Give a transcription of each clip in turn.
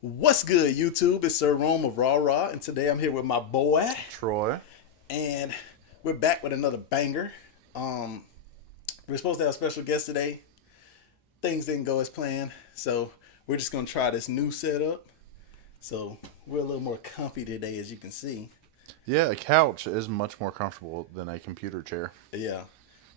What's good, YouTube? It's Sir Rome of Raw Raw, and today I'm here with my boy, Troy. and we're back with another banger. Um, we're supposed to have a special guest today. Things didn't go as planned, so we're just gonna try this new setup. So we're a little more comfy today, as you can see. Yeah, a couch is much more comfortable than a computer chair. Yeah,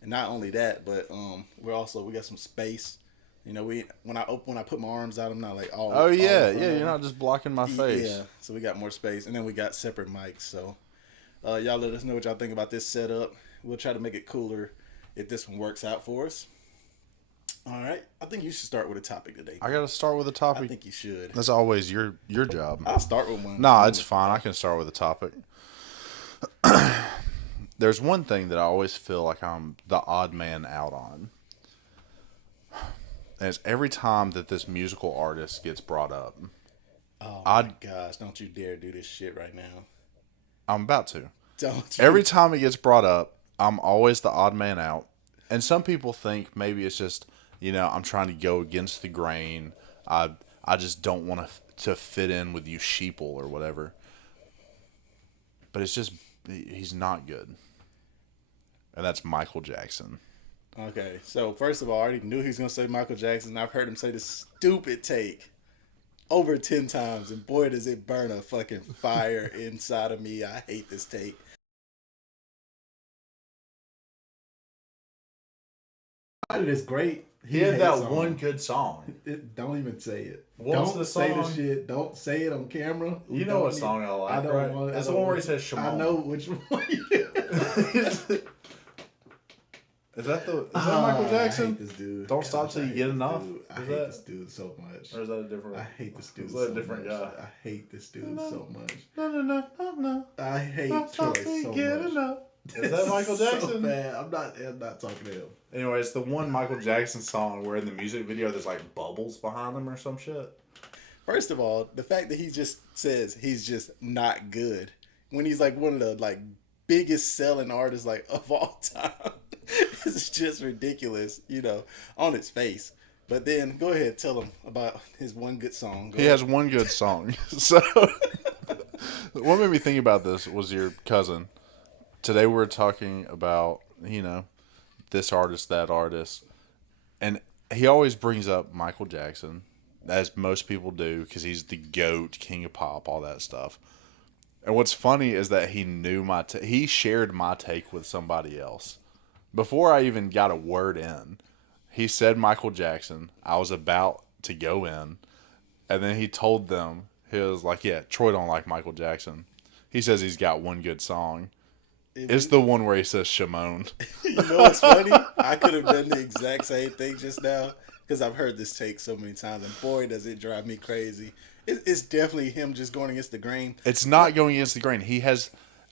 and not only that, but we got some space. You know, when I put my arms out, I'm not like Oh all in yeah, front yeah. of You're them. not just blocking my face. Yeah, so we got more space, and then we got separate mics. So y'all let us know what y'all think about this setup. We'll try to make it cooler if this one works out for us. All right, I think you should start with a topic today, I man. gotta start with a I topic. think you should. That's always your job. I'll start with one. Nah, it's fine. I can start with a topic. There's one thing that I always feel like I'm the odd man out on. And it's every time that this musical artist gets brought up. Oh my I gosh! Don't you dare do this shit right now. I'm about to. Don't you? Every time it gets brought up, I'm always the odd man out. And some people think maybe it's just, I'm trying to go against the grain. I I just don't want to fit in with you sheeple or whatever. But it's just he's not good. And that's Michael Jackson. Okay, so first of all, I already knew he was gonna say Michael Jackson. I've heard him say this stupid take over 10 times, and boy, does it burn a fucking fire inside of me. I hate this take. It is great. He had that one good song. Don't even say it. What's Don't the say the song? shit. Don't say it on camera. You know what song I like, I don't right? want. It's I the don't one where he want- says Shimon. I know which one. Is that Michael I Jackson? hate this dude. Don't stop Gosh, till I you hate get this enough? dude. I Is hate that- this dude so much. Or is that a different? I hate this dude Is that a so different much. guy? I hate this dude so much. No. I hate Don't Troy stop till you so get much. enough. Is This that Michael so Jackson? bad. I'm not talking to him. Anyway, it's the one Michael Jackson song where in the music video there's like bubbles behind them or some shit. First of all, the fact that he just says he's just not good when he's like one of the like biggest selling artists like of all time, it's just ridiculous, on its face. But then go ahead, tell him about his one good song. Go He ahead. has one good song. So, what made me think about this was your cousin. Today we were talking about, this artist, that artist. And he always brings up Michael Jackson, as most people do, because he's the GOAT, king of pop, all that stuff. And what's funny is that he knew he shared my take with somebody else. Before I even got a word in, he said Michael Jackson. I was about to go in. And then he told them, he was like, yeah, Troy don't like Michael Jackson. He says he's got one good song. It's the one where he says Shimon. You know what's funny? I could have done the exact same thing just now because I've heard this take so many times, and boy, does it drive me crazy. It's definitely him just going against the grain. It's not going against the grain.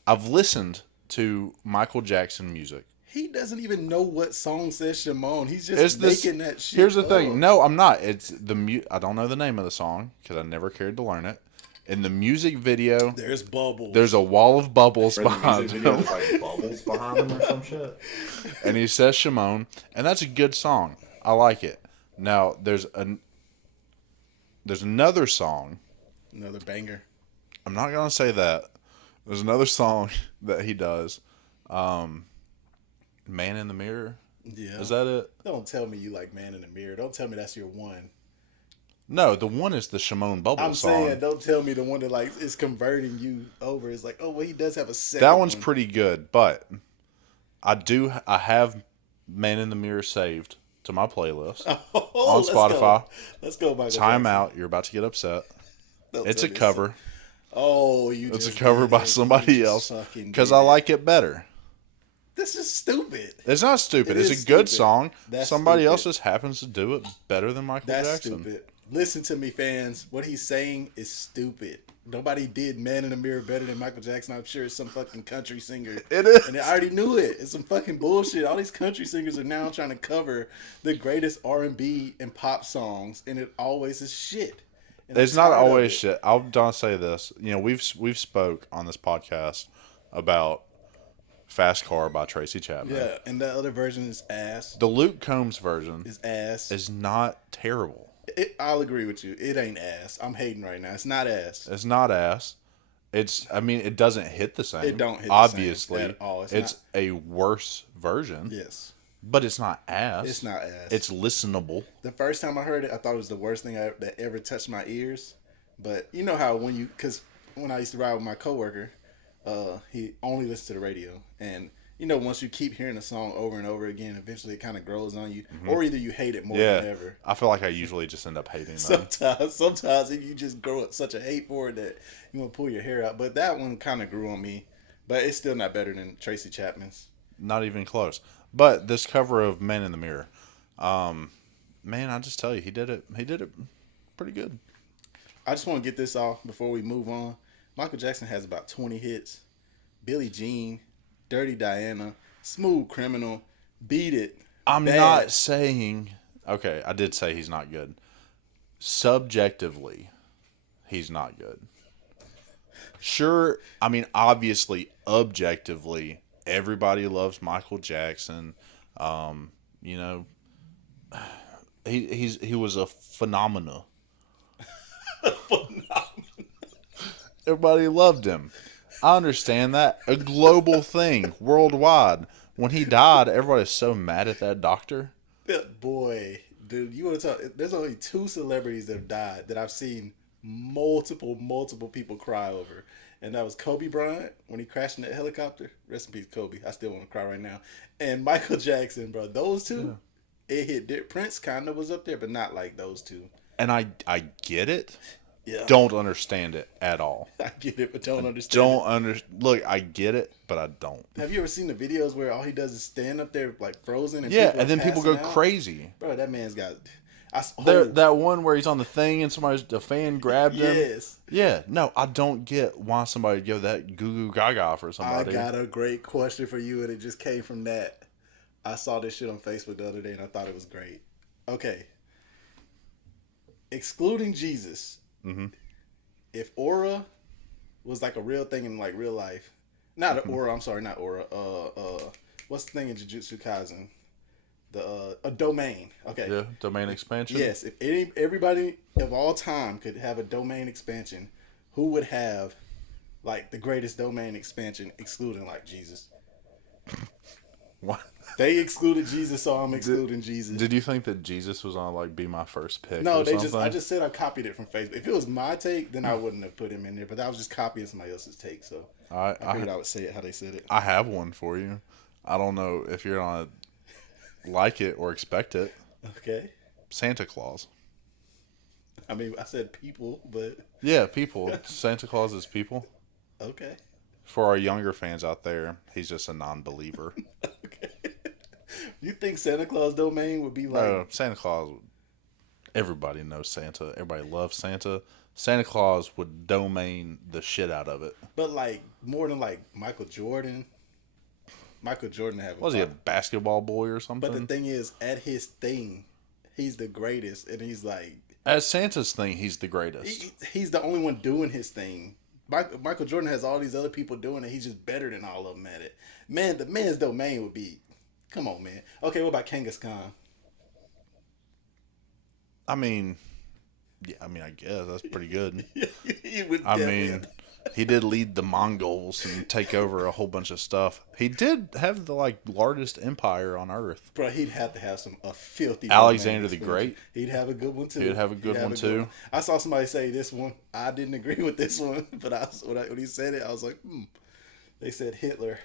I've listened to Michael Jackson music. He doesn't even know what song says Shimon. He's It's just this. making that shit. Here's the thing. up. No, I'm not. I don't know the name of the song because I never cared to learn it. In the music video, There's bubbles. there's a wall of bubbles Or the behind music video him, there's like bubbles behind them or some shit. and he says Shimon, and that's a good song. I like it. Now there's another song. Another banger. I'm not gonna say that. There's another song that he does. Man in the Mirror. Yeah. Is that it? Don't tell me you like Man in the Mirror. Don't tell me that's your one. No, the one is the Shimon Bubble I'm song. saying, don't tell me the one that like is converting you over. It's like, oh well, he does have a second. That one's one. pretty good, but I have Man in the Mirror saved to my playlist Oh, on let's Spotify. Go. Let's go, Michael Time Jackson. out. You're about to get upset. Don't It's tell a me cover. Oh, you It's a just cover did by it. somebody You else just fucking because did I it. like it better. This is stupid. It's not stupid. It It's is a good stupid. song. That's Somebody stupid. else just happens to do it better than Michael That's Jackson. stupid. Listen to me, fans. What he's saying is stupid. Nobody did Man in the Mirror better than Michael Jackson. I'm sure it's some fucking country singer. It is. And I already knew it. It's some fucking bullshit. All these country singers are now trying to cover the greatest R&B and pop songs, and it always is shit. And I'm It's not tired of always it. shit. I'll don't say this. We've spoke on this podcast about Fast Car by Tracy Chapman. Yeah, and the other version is ass. The Luke Combs version Is ass. is not terrible. I'll agree with you. It ain't ass. I'm hating right now. It's not ass. It's not ass. I mean, it doesn't hit the same. It don't hit the same Obviously, at all. it's a worse version. Yes. But it's not ass. It's not ass. It's listenable. The first time I heard it, I thought it was the worst thing that ever touched my ears. But you know how because when I used to ride with my coworker, he only listened to the radio, and once you keep hearing a song over and over again, eventually it kind of grows on you, or either you hate it more than ever. I feel like I usually just end up hating them. Sometimes if you just grow such a hate for it that you want to pull your hair out. But that one kind of grew on me, but it's still not better than Tracy Chapman's. Not even close. But this cover of Man in the Mirror, man, I just tell you, he did it pretty good. I just want to get this off before we move on. Michael Jackson has about 20 hits. Billie Jean, Dirty Diana, Smooth Criminal, Beat It. I'm Bad. not saying... Okay, I did say he's not good. Subjectively, he's not good. Sure, I mean, obviously, objectively, everybody loves Michael Jackson. He was a phenomenon. Everybody loved him. I understand that. A global thing, worldwide. When he died, everybody's so mad at that doctor. Boy, dude, you want to talk? There's only 2 celebrities that have died that I've seen multiple people cry over, and that was Kobe Bryant when he crashed in that helicopter. Rest in peace, Kobe. I still want to cry right now. And Michael Jackson, bro. Those two, it hit. Prince kind of was up there, but not like those two. And I get it. Yeah. Don't understand it at all. I get it, but don't understand. Look, I get it, but I don't. Have you ever seen the videos where all he does is stand up there like frozen? And and then people go out? crazy. Bro, that man's got. That one where he's on the thing and the fan grabbed him. Yes. Yeah. No, I don't get why somebody would go that goo goo gaga for somebody. I got a great question for you, and it just came from that. I saw this shit on Facebook the other day, and I thought it was great. Okay. Excluding Jesus. Mm-hmm. If aura was like a real thing in like real life, not aura. I'm sorry, not aura. What's the thing in Jujutsu Kaisen? A domain. Okay. Yeah, domain expansion. Yes. If everybody of all time could have a domain expansion, who would have like the greatest domain expansion, excluding like Jesus? What? They excluded Jesus, so I'm excluding Jesus. Did you think that Jesus was on like be my first pick? No, or something? I just said I copied it from Facebook. If it was my take, then I wouldn't have put him in there. But I was just copying somebody else's take, so I figured I would say it how they said it. I have one for you. I don't know if you're gonna like it or expect it. Okay. Santa Claus. I mean, I said people, but yeah, people. Santa Claus is people. Okay. For our younger fans out there, he's just a non-believer. Okay. You think Santa Claus domain would be like... No, Santa Claus, everybody knows Santa. Everybody loves Santa. Santa Claus would domain the shit out of it. But like, more than like Michael Jordan. Michael Jordan was he a basketball boy or something? But the thing is, at his thing, he's the greatest. And he's like... At Santa's thing, he's the greatest. He's the only one doing his thing. Michael Jordan has all these other people doing it. He's just better than all of them at it. Man, the man's domain would be... Come on, man. Okay, what about Genghis Khan? I mean, I guess that's pretty good. He did lead the Mongols and take over a whole bunch of stuff. He did have the largest empire on Earth. Bro, he'd have to have a filthy... Alexander the Great. He'd have a good one too. He'd have a good one too. I saw somebody say this one. I didn't agree with this one, but when he said it, I was like, They said Hitler.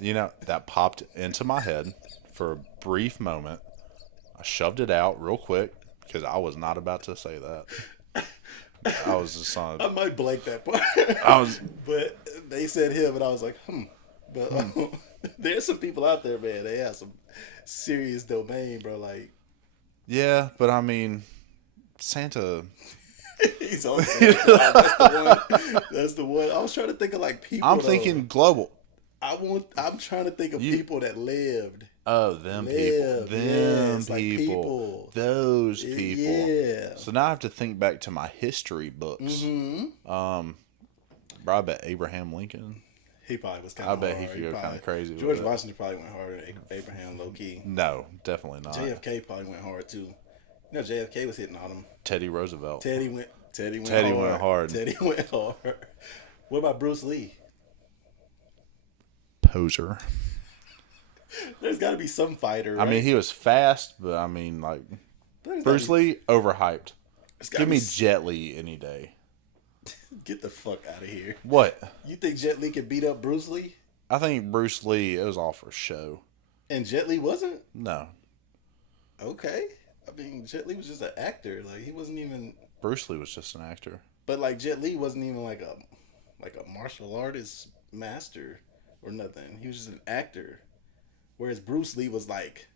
That popped into my head for a brief moment. I shoved it out real quick because I was not about to say that. I was just on. I might blank that part. But they said him, and I was like, But there's some people out there, man. They have some serious domain, bro. Like, yeah, but I mean, Santa. He's on Santa. That's the one. I was trying to think of like people. I'm thinking global. I'm trying to think of people that lived. Oh, them people. Them people. Those people. Yeah. So now I have to think back to my history books. Mm-hmm. Bro, I bet Abraham Lincoln. He probably was kind of hard. I bet he could go kind of crazy. George Washington probably went harder than Abraham, low key. No, definitely not. JFK probably went hard too. No, JFK was hitting on him. Teddy Roosevelt. Teddy went Teddy hard. went hard. Teddy went hard. What about Bruce Lee? Poser. There's got to be some fighter, right? I mean, he was fast, but I mean, like, Bruce Lee, overhyped. Give me Jet Li any day. Get the fuck out of here. What? You think Jet Li could beat up Bruce Lee? I think Bruce Lee, it was all for show. And Jet Li wasn't? No. Okay. I mean, Jet Li was just an actor. Like, he wasn't even... Bruce Lee was just an actor. But, like, Jet Li wasn't even like a martial artist master or nothing. He was just an actor. Whereas Bruce Lee was, like,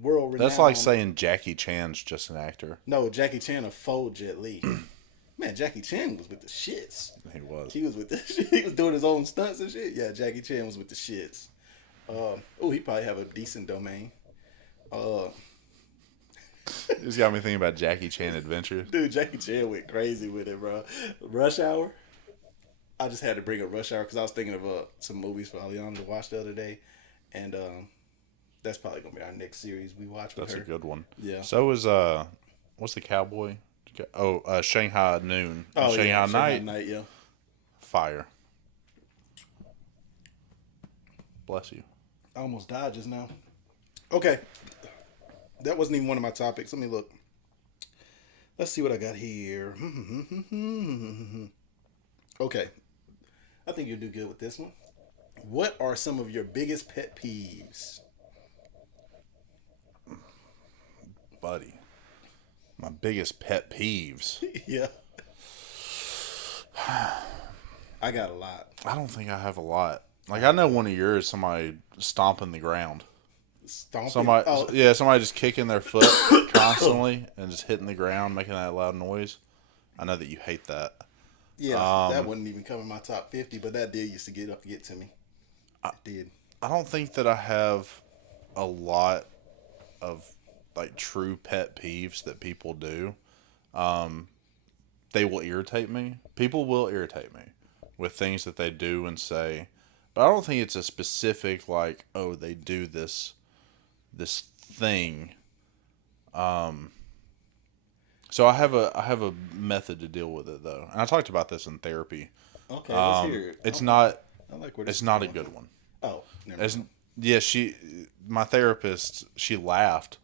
world renowned. That's like saying Jackie Chan's just an actor. No, Jackie Chan will fold Jet Li. Man, Jackie Chan was with the shits. He was. He was with the shit. He was doing his own stunts and shit. Yeah, Jackie Chan was with the shits. He probably have a decent domain. This got me thinking about Jackie Chan Adventures. Dude, Jackie Chan went crazy with it, bro. Rush Hour. I just had to bring up Rush Hour because I was thinking of some movies for Aliana to watch the other day, and that's probably gonna be our next series we watch. With That's her. a good one. Yeah. So is what's the cowboy? Shanghai Noon. Oh, Shanghai yeah, Night. Shanghai Night, yeah. Fire. Bless you. I almost died just now. Okay. That wasn't even one of my topics. Let me look. Let's see what I got here. Okay. I think you'll do good with this one. What are some of your biggest pet peeves? Buddy. My biggest pet peeves. Yeah. I got a lot. I don't think I have a lot. Like, I know one of yours, somebody stomping the ground. Stomping? Somebody just kicking their foot constantly and just hitting the ground, making that loud noise. I know that you hate that. Yeah, that wouldn't even come in my top 50, but that did used to get to me. It did. I don't think that I have a lot of, like, true pet peeves that people do. They will irritate me. People will irritate me with things that they do and say. But I don't think it's a specific, like, oh, they do this thing. So I have a method to deal with it, though, and I talked about this in therapy. Okay, let's hear it. It's okay. not. I like where this It's is not going. a good one. Oh, never mind. Yeah, my therapist, she laughed.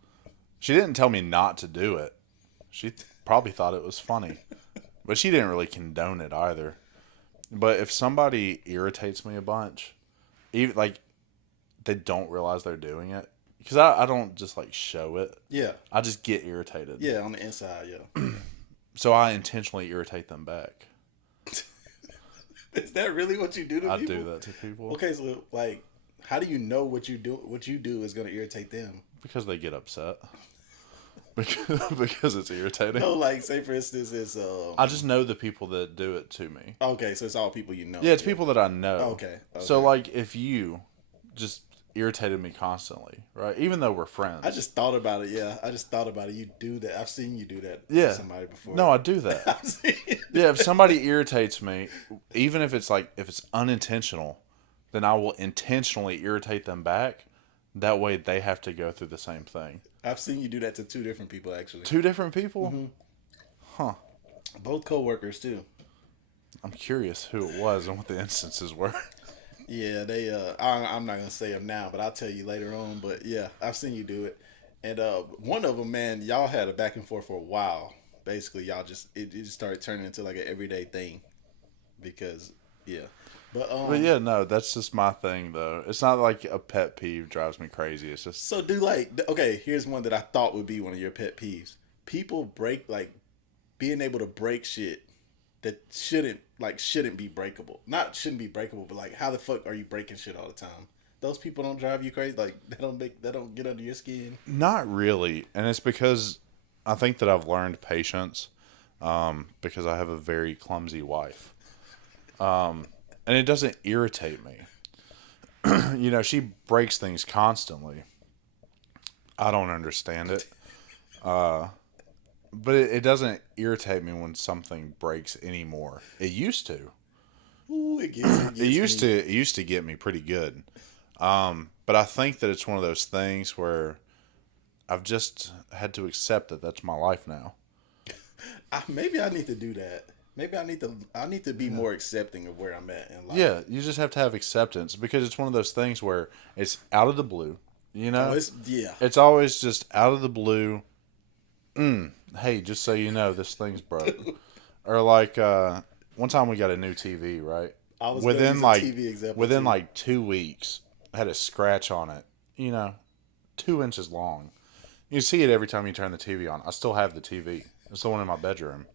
She didn't tell me not to do it. She probably thought it was funny, but she didn't really condone it either. But if somebody irritates me a bunch, even like they don't realize they're doing it, because I don't just like show it. Yeah. I just get irritated. Yeah, on the inside, yeah. So I intentionally irritate them back. Is that really what you do to people? I do that to people. Okay, so like, how do you know what you do is going to irritate them? Because they get upset. Because it's irritating. No, like say for instance, it's I just know the people that do it to me. okay, so it's all people you know. Yeah, it's people that I know. Okay. So like, if you just irritated me constantly, right? Even though we're friends. I just thought about it. Yeah, I just thought about it. You do that. I've seen you do that. Yeah. To somebody before. No, I do that. I've seen you do Yeah, if somebody irritates me, even if it's unintentional, then I will intentionally irritate them back. That way they have to go through the same thing. I've seen you do that to two different people actually. Two different people? Mm-hmm. Huh. Both coworkers too. I'm curious who it was and what the instances were. Yeah, they. I'm not gonna say them now, but I'll tell you later on. But yeah, I've seen you do it, and one of them, man, y'all had a back and forth for a while. Basically, y'all it just started turning into like an everyday thing, because yeah. But yeah, no, that's just my thing though. It's not like a pet peeve drives me crazy. It's just so here's one that I thought would be one of your pet peeves. People being able to break shit that shouldn't be breakable. Not shouldn't be breakable, but like how the fuck are you breaking shit all the time? Those people don't drive you crazy? Like they don't get under your skin? not really, and it's because I think that I've learned patience because I have a very clumsy wife. And it doesn't irritate me. You know, she breaks things constantly. I don't understand it. But it doesn't irritate me when something breaks anymore. It used to. Ooh, it used to get me pretty good. But I think that it's one of those things where I've just had to accept that that's my life now. Maybe I need to do that. Maybe I need to be more accepting of where I'm at in life. Yeah, you just have to have acceptance because it's one of those things where it's out of the blue. You Oh, know, yeah. it's always just out of the blue. Hey, just so you know, this thing's broke. Or like one time we got a new TV, right? I was going to Within use a like TV example within too. like 2 weeks, I had a scratch on it. You know, 2 inches long. You see it every time you turn the TV on. I still have the TV. It's the one in my bedroom.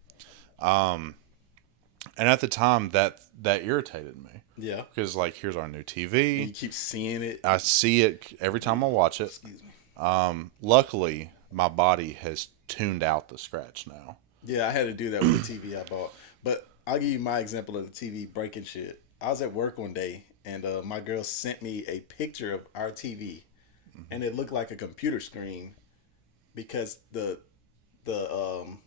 And at the time, that irritated me Yeah. because like here's our new And TV. you keep seeing it. I see it every time I watch it. Excuse me. Luckily, my body has tuned out the scratch now. Yeah, I had to do that with the TV I bought. But I'll give you my example of the TV breaking shit. I was at work one day, and my girl sent me a picture of our TV, and it looked like a computer screen because the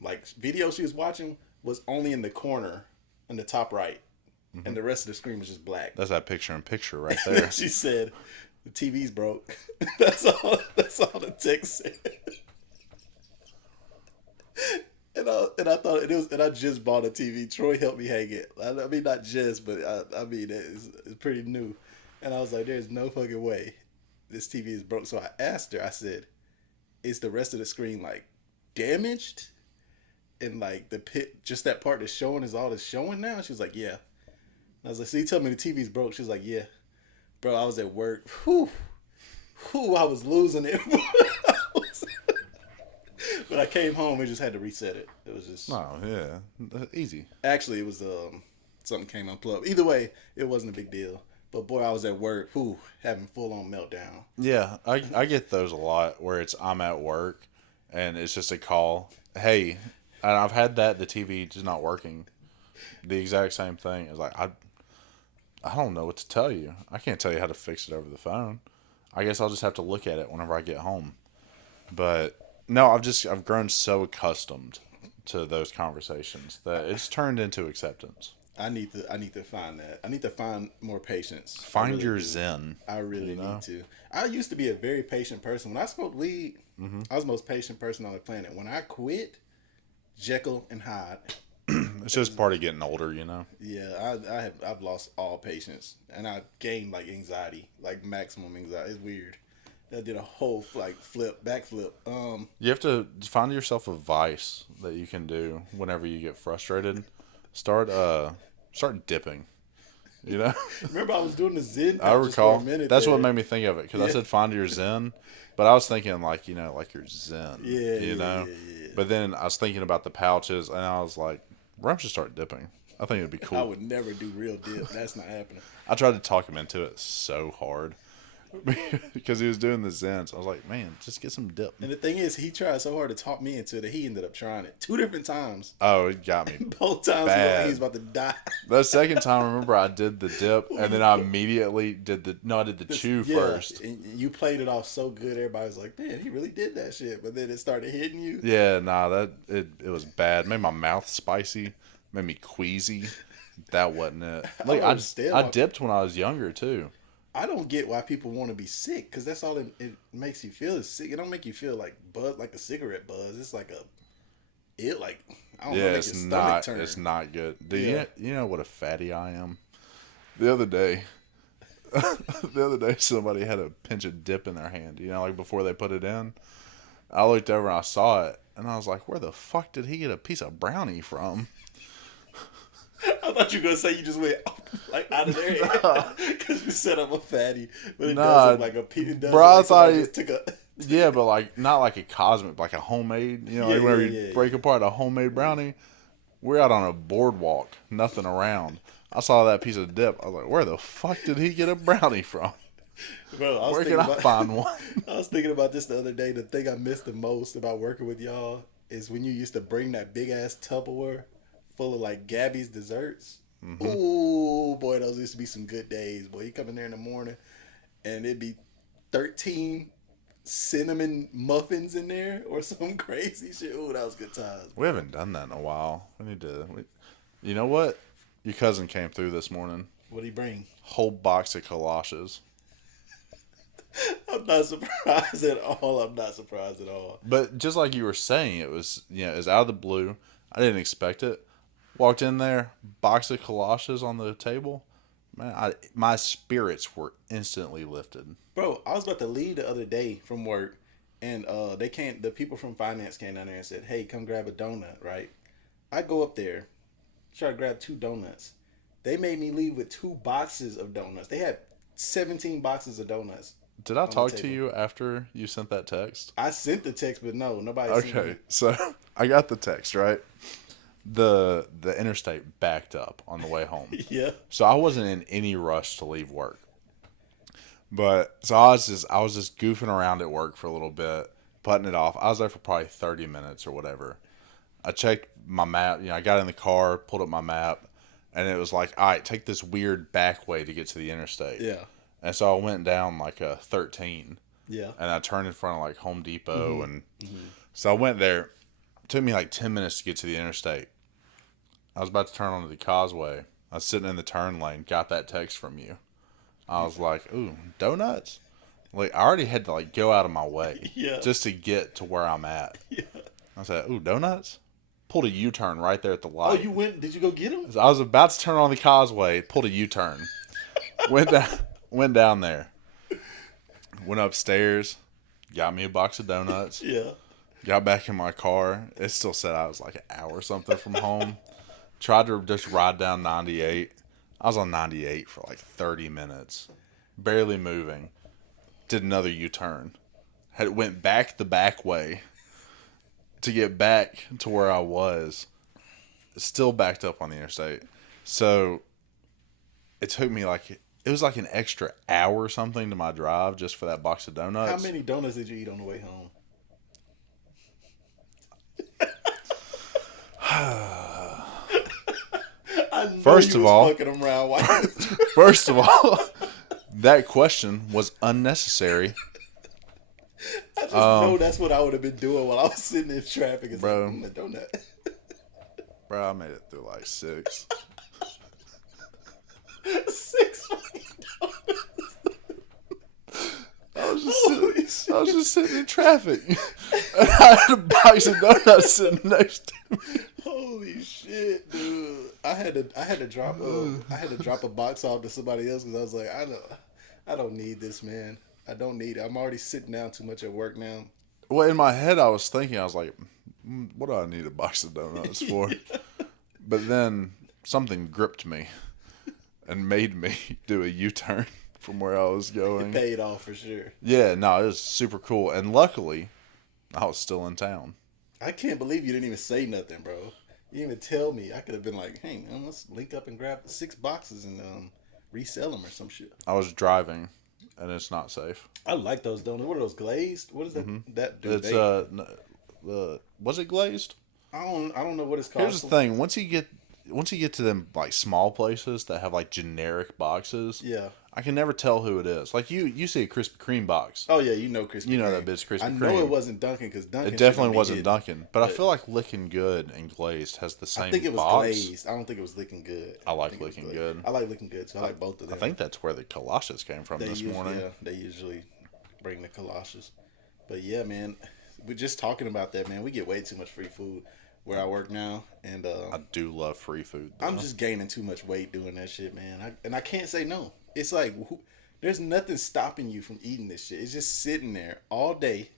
like video she was watching was only in the corner in the top right, and the rest of the screen was just black. That's that picture in picture right there. She said, "The TV's broke." That's all. That's all the text said. And I thought it was, and I just bought a TV. Troy helped me hang it. I mean, not just, but I mean, it's pretty new. And I was like, "There's no fucking way this TV is broke." So I asked her. I said, "Is the rest of the screen like damaged?" And like the pit, just that part that's showing is all that's showing now. She was like, "Yeah." And I was like, "So you tell me the TV's broke?" She was like, "Yeah." Bro, I was at work. I was losing it. But I came home and just had to reset it. It was just Oh yeah, easy. actually it was something came unplugged. Either way, it wasn't a big deal. But boy, I was at work, having full on meltdown. Yeah, I get those a lot where it's I'm at work and it's just a call. Hey, and I've had that the TV just not working. The exact same thing. It's like I don't know what to tell you. I can't tell you how to fix it over the phone. I guess I'll just have to look at it whenever I get home. But no, I've grown so accustomed to those conversations that it's turned into acceptance. I need to find that. I need to find more patience. Find your zen. I really you know? need to. I used to be a very patient person. When I smoked weed, I was the most patient person on the planet. When I quit, Jekyll and Hyde. It's just part of getting older, you know. Yeah, I've lost all patience, and I gained like anxiety, like maximum anxiety. It's weird. I did a whole like backflip. You have to find yourself a vice that you can do whenever you get frustrated. Start dipping. You know. Remember I was doing the Zen. I just for recall. a minute That's there. what made me think of it because I said find your zen, but I was thinking like like your zen. Yeah, You know. yeah. But then I was thinking about the pouches, and I was like, "Why don't you start dipping? I think it'd be cool." I would never do real dip. That's not happening. I tried to talk him into it so hard because he was doing the zen. So I was like, "Man, just get some dip." And the thing is, he tried so hard to talk me into it that he ended up trying it 2 different times. Oh, it got me. Both times Bad. he was about to die. The second time, remember, I did the dip, and then I immediately did I did the chew first. And you played it off so good. Everybody was like, "Man, he really did that shit." But then it started hitting you. Yeah, nah, it was bad. Made my mouth spicy, made me queasy. That wasn't it. Like understand I why- dipped when I was younger too. I don't get why people want to be sick, because that's all it makes you feel is sick. It don't make you feel like buzz, like a cigarette buzz. It's like I don't know, Yeah, make your it's stomach not. turn. It's not good. Yeah. You know what a fatty I am? The other day, somebody had a pinch of dip in their hand. You know, like before they put it in. I looked over and I saw it, and I was like, "Where the fuck did he get a piece of brownie from?" I thought you were gonna say you just went like out of there because you said I'm a fatty, but it Nah, does look like a it does bro, I look like thought somebody you- just took a. Yeah, but like not like a cosmic, like a homemade. You know, Yeah, like whenever yeah, you yeah, break apart a homemade brownie. We're out on a boardwalk, nothing around. I saw that piece of dip. I was like, "Where the fuck did he get a brownie from? Bro, I was Where thinking can I about, find one?" I was thinking about this the other day. The thing I missed the most about working with y'all is when you used to bring that big ass Tupperware full of like Gabby's desserts. Mm-hmm. Ooh, boy, those used to be some good days. Boy, you come in there in the morning and it'd be 13 cinnamon muffins in there or some crazy shit. Ooh, that was good times. We haven't done that in a while. We need to. You know what? Your cousin came through this morning. What'd he bring? Whole box of galoshes. I'm not surprised at all. I'm not surprised at all. But just like you were saying, it was out of the blue. I didn't expect it. Walked in there, box of galoshes on the table. Man, my spirits were instantly lifted. Bro, I was about to leave the other day from work, and the people from finance came down there and said, "Hey, come grab a donut." Right? I go up there, try to grab 2 donuts. They made me leave with 2 boxes of donuts. They had 17 boxes of donuts. Did I On the talk to table. you after you sent that text? I sent the text, but no, nobody seen Okay, it. so I got the text, right? The interstate backed up on the way home. Yeah. So I wasn't in any rush to leave work. But so I was just goofing around at work for a little bit, putting it off. I was there for probably 30 minutes or whatever. I checked my map, I got in the car, pulled up my map, and it was like, all right, take this weird back way to get to the interstate. Yeah. And so I went down like a 13, Yeah. and I turned in front of like Home Depot, and Mm-hmm. so I went there. It took me like 10 minutes to get to the interstate. I was about to turn onto the causeway. I was sitting in the turn lane, got that text from you. I was like, ooh, donuts? Like, I already had to like go out of my way Yeah. just to get to where I'm at. Yeah. I said, ooh, donuts? Pulled a U-turn right there at the Oh, light. you went? Did you go get him? So I was about to turn on the causeway, pulled a U-turn. went down there. Went upstairs, got me a box of donuts. Yeah. Got back in my car. It still said I was like an hour or something from home. Tried to just ride down 98. I was on 98 for like 30 minutes. Barely moving. Did another U-turn. Went back the back way to get back to where I was. Still backed up on the interstate. So it took me it was like an extra hour or something to my drive just for that box of donuts. How many donuts did you eat on the way home? I know First you of was all- fucking around. Why? First of all, that question was unnecessary. I just know that's what I would have been doing while I was sitting in traffic. It's Bro. like, a donut. Bro, I made it through like 6. 6 fucking donuts. I was just sitting in traffic. And I had a box of donuts sitting next to me. Holy shit, dude! I had to drop a box off to somebody else because I was like, I don't need this, man. I don't need it. I'm already sitting down too much at work now. Well, in my head, I was thinking, I was like, what do I need a box of donuts for? But then something gripped me and made me do a U-turn from where I was It going. paid off for sure. Yeah, no, it was super cool. And luckily, I was still in town. I can't believe you didn't even say nothing, bro. You didn't even tell me. I could have been like, hey, man, let's link up and grab 6 boxes and resell them or some shit. I was driving, and it's not safe. I like those donuts. What are those, glazed? What is that? That dude, It's was it glazed? I don't know what it's called. Here's the thing: once you get to them like small places that have like generic boxes, Yeah. I can never tell who it is. Like you see a Krispy Kreme box, Oh yeah, you know Krispy. you know Kreme. that bitch Krispy I Kreme. know it wasn't Dunkin' because Dunkin'. It definitely shouldn't be wasn't hidden. Dunkin', but I But- feel like Licking Good and Glazed has the same I think it was box. glazed. I don't think it was looking good. I like think it was Licking glazed. Good. I like looking good too. I like both of I them. think that's where the galoshes came from this morning. Yeah, they usually bring the galoshes. But yeah, man, we're just talking about that, man. We get way too much free food where I work now, and I do love free food. I'm just gaining too much weight doing that shit, man. I can't say no. It's like there's nothing stopping you from eating this shit. It's just sitting there all day.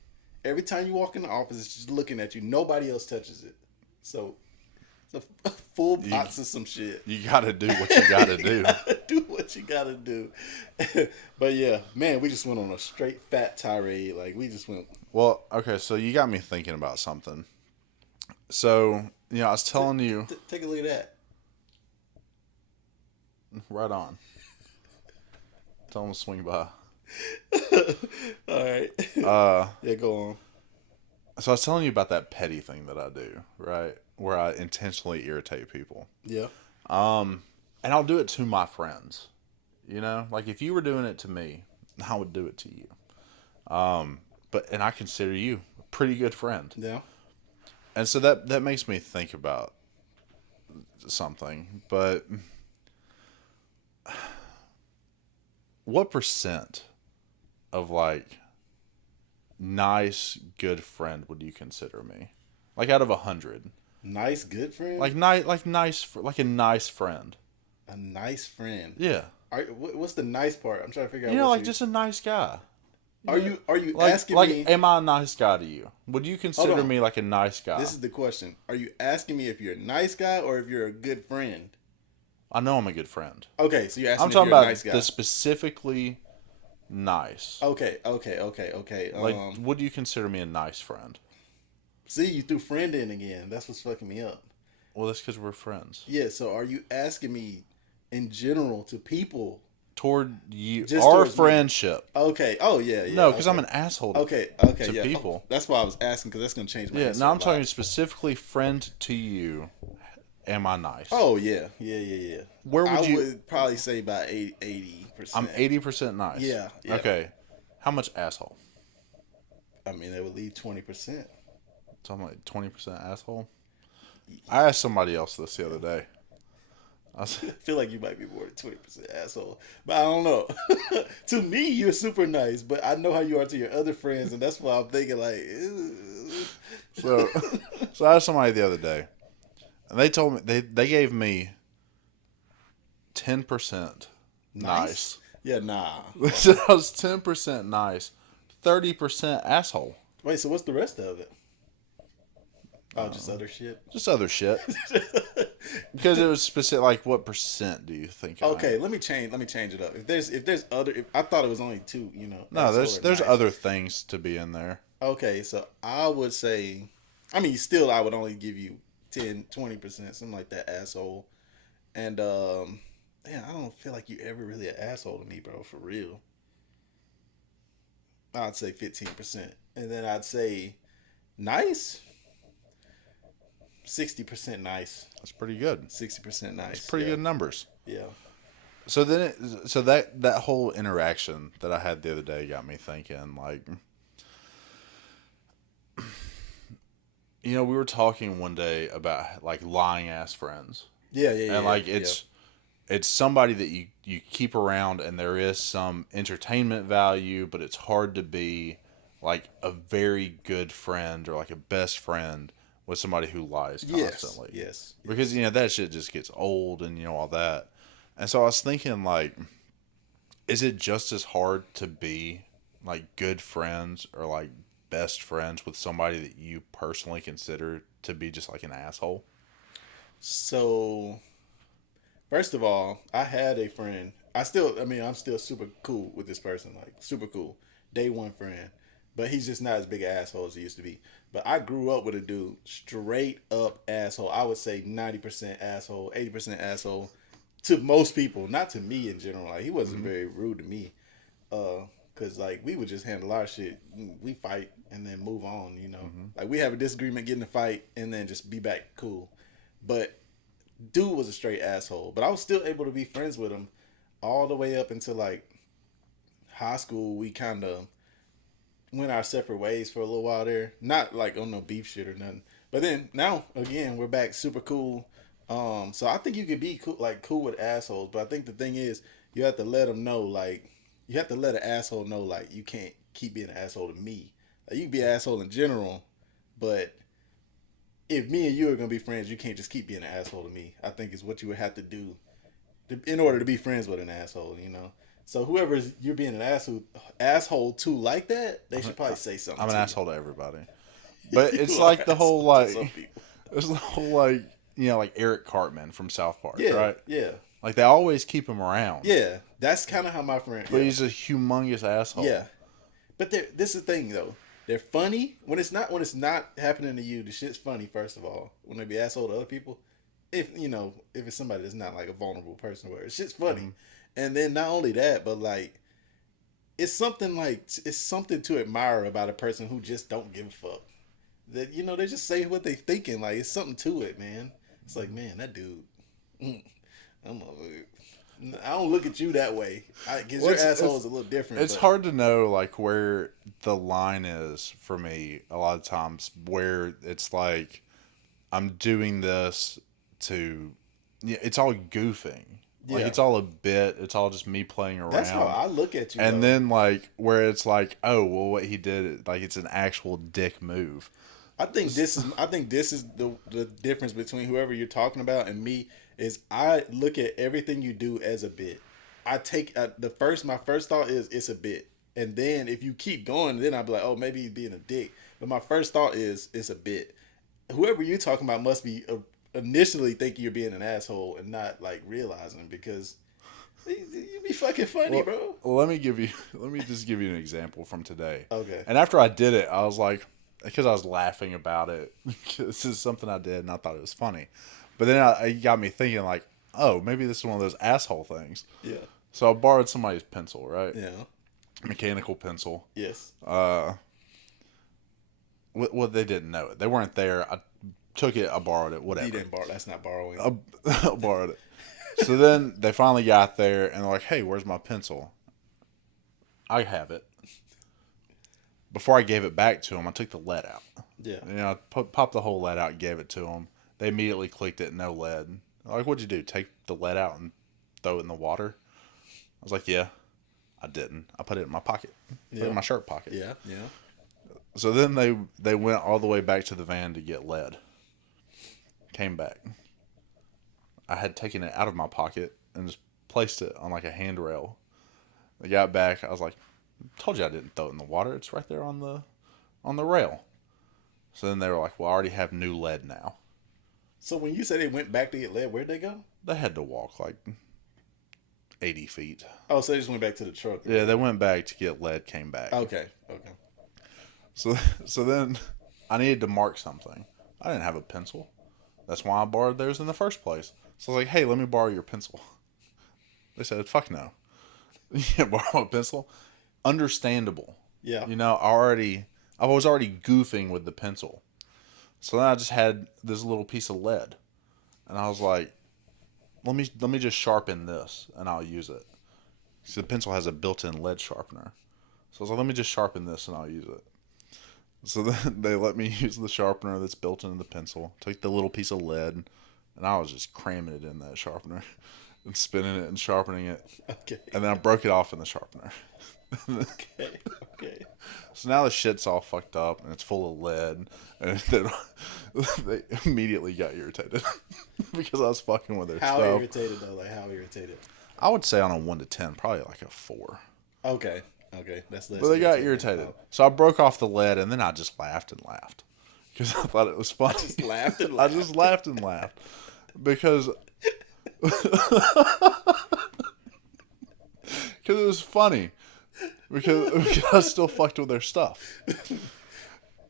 Every time you walk in the office, it's just looking at you. Nobody else touches it. So it's a full box of some shit. You gotta do what you gotta do. Do what you gotta do. But yeah, man, we just went on a straight fat tirade. Like we just went. Well, okay, so you got me thinking about something. So, I was telling you, Take a look at that. right on. Tell them to swing by. All right. Yeah, go on. So I was telling you about that petty thing that I do, right? Where I intentionally irritate people. Yeah. And I'll do it to my friends. Like if you were doing it to me, I would do it to you. And I consider you a pretty good friend. Yeah. And so that makes me think about something. But what percent of like nice, good friend would you consider me? Like out of 100, Nice, good friend. like nice, like a nice friend. A nice friend. Yeah, What's the nice part? I'm trying to figure out you know, what like you. just a nice guy. Are you Like, asking me? am I a nice guy to you? Would you Hold consider on. me like a nice guy? This is the question. Are you asking me if you're a nice guy or if you're a good friend? I know I'm a good friend. Okay, so you're asking I'm if talking you're a about nice guy. the specifically nice. Okay. Like, would you consider me a nice friend? See, you threw friend in again. That's what's fucking me up. Well, that's because we're friends. Yeah, so are you asking me in general to people? Toward you, Just our towards me. friendship. Okay. Oh, yeah. No, because okay. I'm an asshole Okay, to yeah. people. Oh, that's why I was asking, because that's going to change my Yeah, answer no, a I'm talking lot. specifically friend to you. Am I nice? Oh, yeah. Where would I you... would probably say about 80%. I'm 80% nice. Yeah. Okay. How much asshole? I mean, that would leave 20%. So I'm like 20% asshole? I asked somebody else this the other day. I feel like you might be more than 20% asshole. But I don't know. To me, you're super nice, but I know how you are to your other friends, and that's why I'm thinking like... So, so I asked somebody the other day, and they told me, they gave me 10% nice. Yeah, nah. They said I was 10% nice, 30% asshole. Wait, so what's the rest of it? Oh, just other shit? Just other shit. Because it was specific. Like, what percent do you think? Okay, let me change it up. If there's other, I thought it was only two. No, asshole or there's nice. other things to be in there. Okay, so I would say, I mean, still, I would only give you 10-20%, something like that, asshole. And man, I don't feel like you're ever really an asshole to me, bro. For real. I'd say 15%, and then I'd say nice. 60% nice. That's pretty good. 60% nice. It's pretty good numbers. Yeah. So then, that whole interaction that I had the other day got me thinking. Like, we were talking one day about like lying ass friends. Yeah. And like it's somebody that you keep around, and there is some entertainment value, but it's hard to be like a very good friend or like a best friend with somebody who lies constantly. Yes. Because that shit just gets old and all that. And so I was thinking, like, is it just as hard to be like good friends or like best friends with somebody that you personally consider to be just like an asshole? So, first of all, I had a friend. I'm still super cool with this person, like super cool, day one friend. But he's just not as big an asshole as he used to be. But I grew up with a dude, straight up asshole. I would say 90% asshole, 80% asshole to most people, not to me in general. Like, he wasn't very rude to me. Cause like we would just handle our shit. We fight and then move on, Like, we have a disagreement, get in a fight, and then just be back cool. But dude was a straight asshole. But I was still able to be friends with him all the way up until like high school. We kind of went our separate ways for a little while there. Not like on no beef shit or nothing. But then now again we're back super cool. So I think you could be cool with assholes, but I think the thing is you have to let them know, like, you have to let an asshole know, like, you can't keep being an asshole to me. Like, you can be an asshole in general, but if me and you are gonna be friends, you can't just keep being an asshole to me. I think is what you would have to do in order to be friends with an asshole, So whoever's you're being an asshole to like that, they should probably say something. I'm an to asshole to everybody. But it's like the whole it's the whole like like Eric Cartman from South Park, right? Yeah. Like they always keep him around. Yeah. That's kind of how my friend. But he's a humongous asshole. Yeah. But this is the thing though. They're funny when it's not happening to you. The shit's funny first of all. When they be asshole to other people, if it's somebody that's not like a vulnerable person, where shit's funny. Mm-hmm. And then not only that, but like it's something to admire about a person who just don't give a fuck. That they just say what they thinking. Like, it's something to it, man. It's like, man, that dude. I don't look at you that way. Because your asshole is a little different. It's hard to know like where the line is for me. A lot of times where it's like I'm doing this to. Yeah, it's all goofing. Like Yeah. it's all a bit. It's all just me playing around. That's how I look at you. And though. then like where it's like, oh well, what he did, like it's an actual dick move. I think this is the difference between whoever you're talking about and me is I look at everything you do as a bit. I take my first thought is it's a bit, and then if you keep going, then I'll be like, oh, maybe he's being a dick. But my first thought is it's a bit. Whoever you're talking about must be initially thinking you're being an asshole and not like realizing because you be fucking funny, bro. Well, let me just give you an example from today. Okay. And after I did it, I was like, because I was laughing about it. This is something I did, and I thought it was funny. But then it got me thinking, like, oh, maybe this is one of those asshole things. Yeah. So I borrowed somebody's pencil, right? Yeah. Mechanical pencil. Yes. Well, they didn't know it. They weren't there. I took it. I borrowed it. Whatever. You didn't borrow. That's not borrowing. I borrowed it. So then they finally got there, and they're like, hey, where's my pencil? I have it. Before I gave it back to them, I took the lead out. Yeah. You know, I popped the whole lead out and gave it to them. They immediately clicked it, no lead. They're like, what'd you do? Take the lead out and throw it in the water? I was like, yeah. I didn't. I put it in my pocket. Put it in my shirt pocket. Yeah. Yeah. So then they went all the way back to the van to get lead. Came back. I had taken it out of my pocket and just placed it on like a handrail. They got back. I was like, told you I didn't throw it in the water. It's right there on the rail. So then they were like, well, I already have new lead now. So when you said they went back to get lead, where'd they go? They had to walk like 80 feet. Oh, so they just went back to the truck. Yeah, they went back to get lead, came back. Okay. Okay. So then I needed to mark something. I didn't have a pencil. That's why I borrowed theirs in the first place. So I was like, hey, let me borrow your pencil. They said, fuck no. You can't borrow a pencil. Understandable. Yeah. You know, I was already goofing with the pencil. So then I just had this little piece of lead. And I was like, let me just sharpen this and I'll use it. So the pencil has a built-in lead sharpener. So I was like, let me just sharpen this and I'll use it. So then they let me use the sharpener that's built into the pencil. Took the little piece of lead, and I was just cramming it in that sharpener and spinning it and sharpening it. Okay. And then I broke it off in the sharpener. Okay. Okay. So now the shit's all fucked up and it's full of lead. And they immediately got irritated because I was fucking with their How stuff. irritated though? Like how irritated? I would say on a 1 to 10, probably like a 4. Okay. Okay. That's less. But they got irritating. irritated. So I broke off the lead and then I just laughed and laughed. Because I thought it was funny. Just laughed and I laughed. just laughed and laughed. Because it was funny. Because I still fucked with their stuff.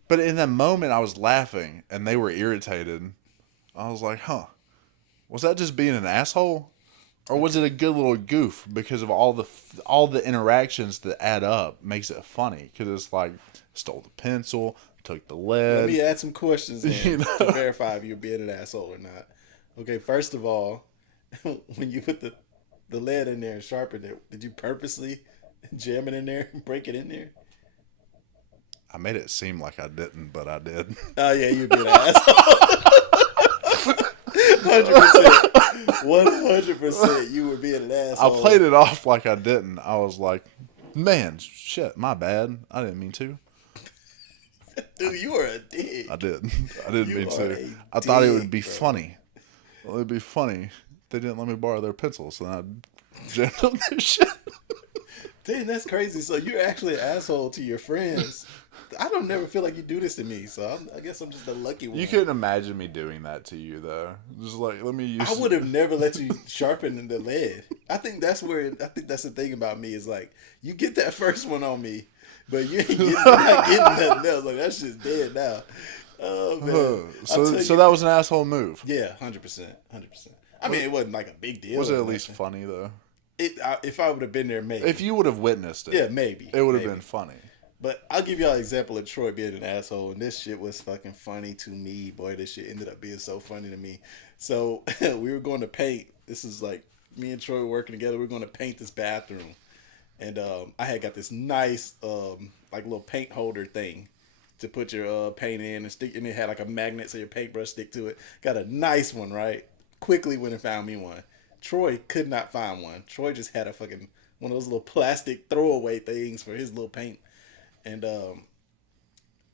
But in that moment I was laughing and they were irritated. I was like, huh. Was that just being an asshole? Or was it a good little goof because of all the interactions that add up makes it funny? Because it's like, stole the pencil, took the lead. Let me add some questions in You know? to verify if you're being an asshole or not. Okay, first of all, when you put the lead in there and sharpen it, did you purposely jam it in there and break it in there? I made it seem like I didn't, but I did. Oh yeah, you'd be an asshole. 100%. 100%. You were being an I asshole. played it off like I didn't. I was like, man, shit, my bad. I didn't mean to. Dude, you are a dick. I did. I didn't You mean are to. a I thought it dick, would be bro. funny. Well, it'd be funny. They didn't let me borrow their pencils, and I jammed up their shit. Damn, that's crazy. So you're actually an asshole to your friends. I don't never feel like you do this to me, so I guess I'm just the lucky one. You couldn't imagine me doing that to you, though. Just like, let me use. I would have never let you sharpen the lead. I think that's the thing about me is like you get that first one on me, but you're not getting nothing else. Like that shit's dead now. Oh man. So that was an asshole move. Yeah, 100%, 100%. I mean, it wasn't like a big deal. Was it or at least nothing. funny though? If I would have been there, maybe. If you would have witnessed it, Yeah, maybe. it would have maybe. been funny. But I'll give y'all an example of Troy being an asshole, and this shit was fucking funny to me. Boy, this shit ended up being so funny to me. So we were going to paint. This is like me and Troy were working together. We were going to paint this bathroom, and I had got this nice like little paint holder thing to put your paint in and stick, and it had like a magnet so your paintbrush stick to it. Got a nice one, right? Quickly went and found me one. Troy could not find one. Troy just had a fucking one of those little plastic throwaway things for his little paint. And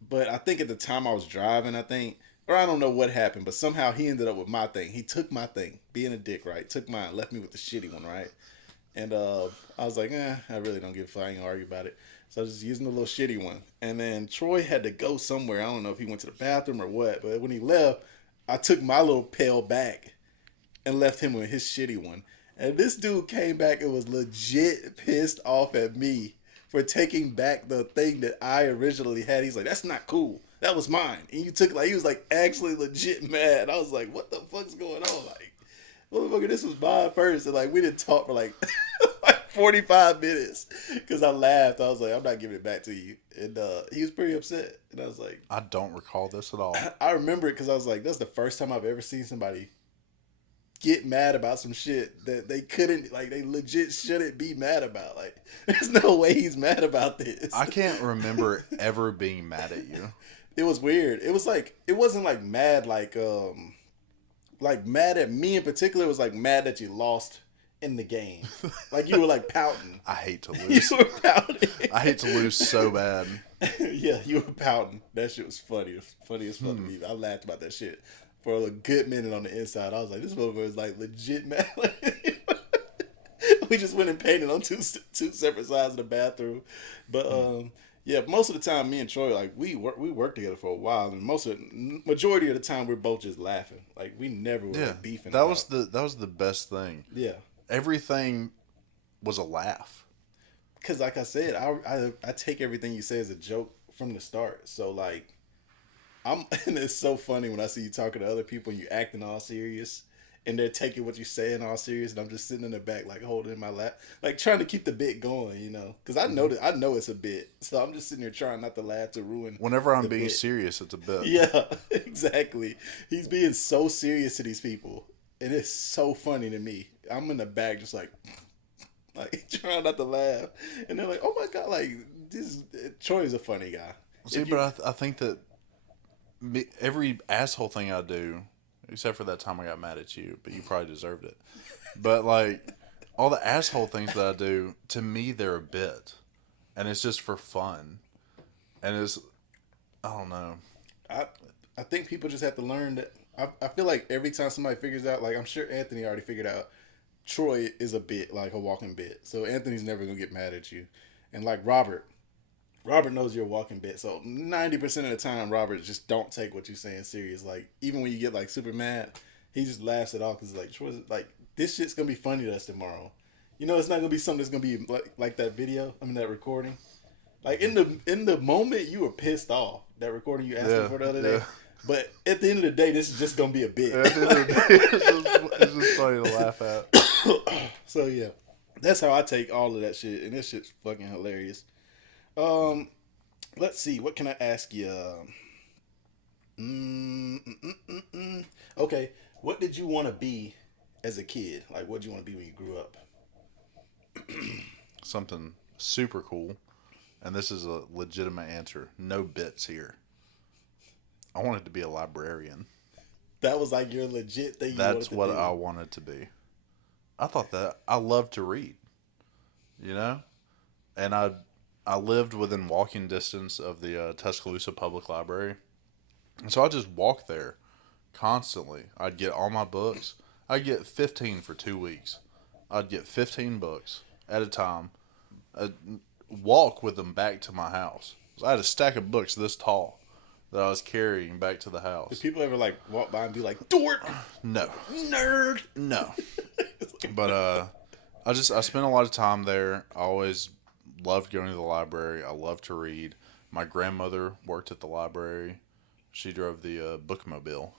but I think at the time I was driving, I think, or I don't know what happened, but somehow he ended up with my thing. He took my thing, being a dick, right? Took mine, left me with the shitty one, right? And I was like, I really don't give a fuck. I ain't gonna argue about it. So I was just using the little shitty one. And then Troy had to go somewhere. I don't know if he went to the bathroom or what, but when he left, I took my little pail back and left him with his shitty one. And this dude came back and was legit pissed off at me for taking back the thing that I originally had. He's like, that's not cool. That was mine. And you took, like, he was like actually legit mad. I was like, what the fuck's going on? Like, motherfucker, this was mine first. And like, we didn't talk for like, like 45 minutes because I laughed. I was like, I'm not giving it back to you. And he was pretty upset. And I was like, I don't recall this at all. I remember it because I was like, that's the first time I've ever seen somebody get mad about some shit that they couldn't, like, they legit shouldn't be mad about. Like, there's no way he's mad about this. I can't remember ever being mad at you. It was weird. It was like, it wasn't like mad, like mad at me in particular. It was like mad that you lost in the game. Like you were like pouting. I hate to lose. You were pouting. I hate to lose so bad. Yeah, you were pouting. That shit was funny. Funny as fuck to me. I laughed about that shit for a good minute on the inside. I was like, this motherfucker is like legit mad. We just went and painted on two separate sides of the bathroom. But yeah, most of the time, me and Troy, like, we worked together for a while, and majority of the time, we're both just laughing. Like, we never were like, beefing. That was the best thing. Yeah, everything was a laugh. Because, like I said, I take everything you say as a joke from the start. So, like, and it's so funny when I see you talking to other people and you acting all serious. And they're taking what you're saying all serious, and I'm just sitting in the back, like, holding in my lap, like, trying to keep the bit going, you know? Because I know that I know it's a bit, so I'm just sitting here trying not to laugh to ruin. Whenever I'm being bit. Serious, it's a bit. Yeah, exactly. He's being so serious to these people, and it's so funny to me. I'm in the back, just like trying not to laugh, and they're like, "Oh my god!" Like, Troy is a funny guy. See, but I think that every asshole thing I do. Except for that time I got mad at you, but you probably deserved it. But, like, all the asshole things that I do, to me, they're a bit. And it's just for fun. And it's, I don't know. I think people just have to learn that. I feel like every time somebody figures out, like, I'm sure Anthony already figured out, Troy is a bit, like a walking bit. So Anthony's never going to get mad at you. And, like, Robert knows you're a walking bit. So 90% of the time, Robert just don't take what you're saying serious. Like, even when you get, like, super mad, he just laughs it off because, like, Troy's like, this shit's going to be funny to us tomorrow. You know, it's not going to be something that's going to be like that video, that recording. Like, in the moment, you were pissed off, that recording you asked me for the other day. But at the end of the day, this is just going to be a bit. At the end of the day, it's just funny to laugh at. So, yeah. That's how I take all of that shit, and this shit's fucking hilarious. Let's see. What can I ask you? Okay. What did you want to be as a kid? Like, what did you want to be when you grew up? Something super cool. And this is a legitimate answer. No bits here. I wanted to be a librarian. That was like your legit thing. That's what I wanted to be. I thought that I loved to read, you know, and I lived within walking distance of the Tuscaloosa Public Library, and so I just walked there constantly. I'd get all my books. I'd get 15 for 2 weeks. I'd get 15 books at a time. I'd walk with them back to my house. So I had a stack of books this tall that I was carrying back to the house. Did people ever like walk by and be like, "Dork"? No. Nerd? No. But I spent a lot of time there. I always loved going to the library. I loved to read. My grandmother worked at the library. She drove the bookmobile.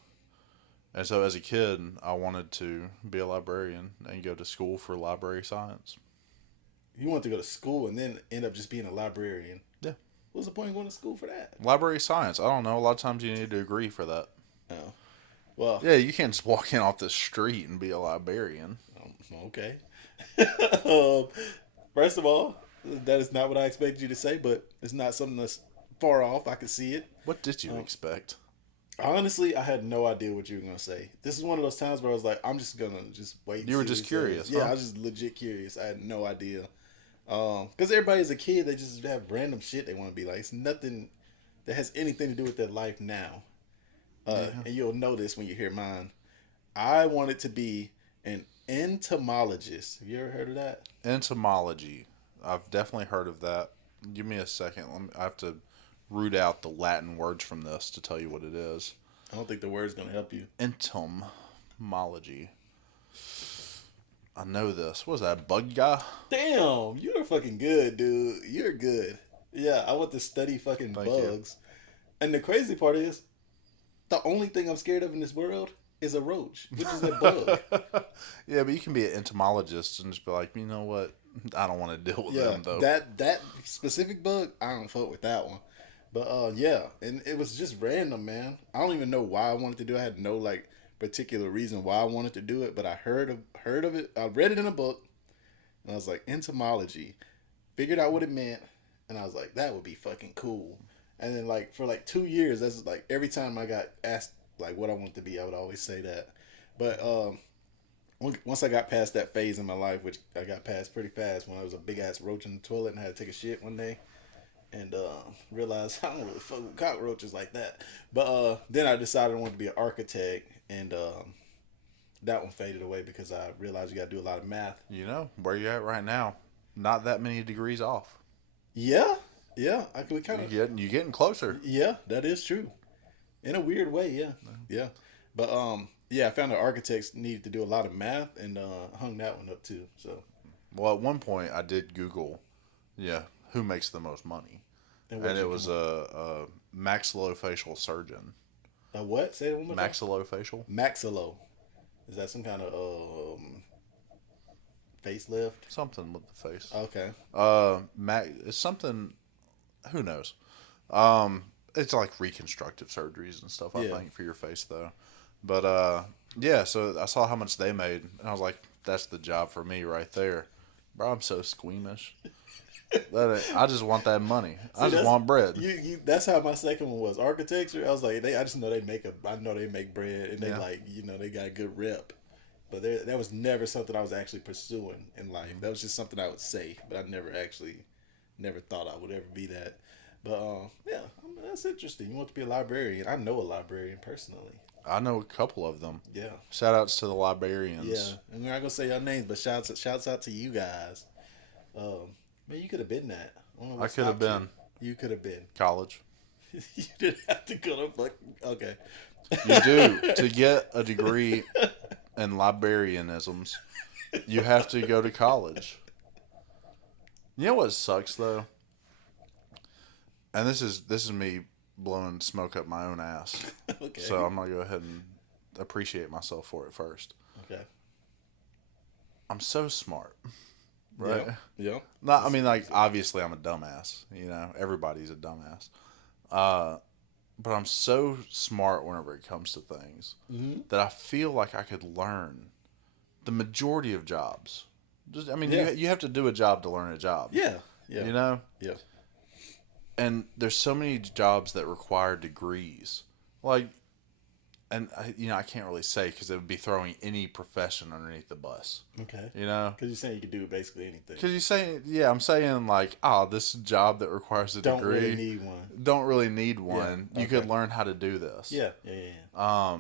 And so as a kid, I wanted to be a librarian and go to school for library science. You wanted to go to school and then end up just being a librarian. Yeah. What's the point of going to school for that? Library science. I don't know. A lot of times you need a degree for that. Oh. Well. Yeah, you can't just walk in off the street and be a librarian. Okay. First of all, that is not what I expected you to say, but it's not something that's far off. I can see it. What did you expect? Honestly, I had no idea what you were gonna say. This is one of those times where I was like, I'm just gonna just wait. And You were see what just he curious, says. Yeah, huh? I was just legit curious. I had no idea. Because everybody as a kid, they just have random shit they want to be like. It's nothing that has anything to do with their life now. Yeah. And you'll know this when you hear mine. I wanted to be an entomologist. Have you ever heard of that? Entomology. I've definitely heard of that. Give me a second. I have to root out the Latin words from this to tell you what it is. I don't think the word's gonna help you. Entomology. I know this. What was that, bug guy? Damn, you're fucking good, dude. You're good. Yeah, I want to study fucking Thank you. bugs. And the crazy part is, the only thing I'm scared of in this world is a roach, which is a bug. Yeah, but you can be an entomologist and just be like, you know what? I don't want to deal with Yeah, them though. that specific bug, I don't fuck with that one. But yeah, and it was just random, man. I don't even know why I wanted to do it. I had no like particular reason why I wanted to do it, but I heard of it. I read it in a book, and I was like, entomology. Figured out what it meant, and I was like, that would be fucking cool. And then like for like 2 years, that's like every time I got asked like what I wanted to be, I would always say that. But once I got past that phase in my life, which I got past pretty fast when I was a big ass roach in the toilet and I had to take a shit one day, and realized I don't really fuck with cockroaches like that. But then I decided I wanted to be an architect, and that one faded away because I realized you got to do a lot of math. You know where you're at right now. Not that many degrees off. Yeah, yeah, I could kind of. You getting closer. Yeah, that is true. In a weird way, yeah, yeah. But yeah, I found that architects needed to do a lot of math, and hung that one up too. So, Well, at one point I did Google, yeah, who makes the most money, and and it was a maxillofacial surgeon. a what? Say it one more time. Maxillofacial. Maxillo. Is that some kind of facelift? Something with the face. Okay. It's something. Who knows? It's like reconstructive surgeries and stuff. I Yeah. think for your face though, but yeah. So I saw how much they made, and I was like, that's the job for me right there, bro. I'm so squeamish. I just want that money. I just want bread. That's how my second one was. Architecture. I was like, I just know I know they make bread, and they Yeah. like, they got a good rep. But that was never something I was actually pursuing in life. That was just something I would say, but I never thought I would ever be that. But yeah, that's interesting. You want to be a librarian? I know a librarian personally. I know a couple of them. Yeah, Shout outs to the librarians. yeah. And we're not gonna say your names, but shouts out to you guys. Man, you could have been that. I don't know I what could have stopped been You could have been. college. You didn't have to go to fuck. Okay. You do to get a degree in librarianisms. You have to go to college. You know what sucks though, and this is me blowing smoke up my own ass. Okay. So I'm gonna go ahead and appreciate myself for it first. Okay. I'm so smart, right? Yeah. Not, I mean, like obviously I'm a dumbass. You know, everybody's a dumbass. But I'm so smart whenever it comes to things that I feel like I could learn the majority of jobs. Just, I mean, Yeah. you have to do a job to learn a job. Yeah. Yeah. You know? Yeah. And there's so many jobs that require degrees. Like, and, I can't really say because it would be throwing any profession underneath the bus. Okay. You know? Because you're saying you can do basically anything. Because you say, yeah, I'm saying like, this job that requires a Don't degree. really need one. Don't really need one. Yeah, You okay. could learn how to do this. Yeah. Yeah. Yeah.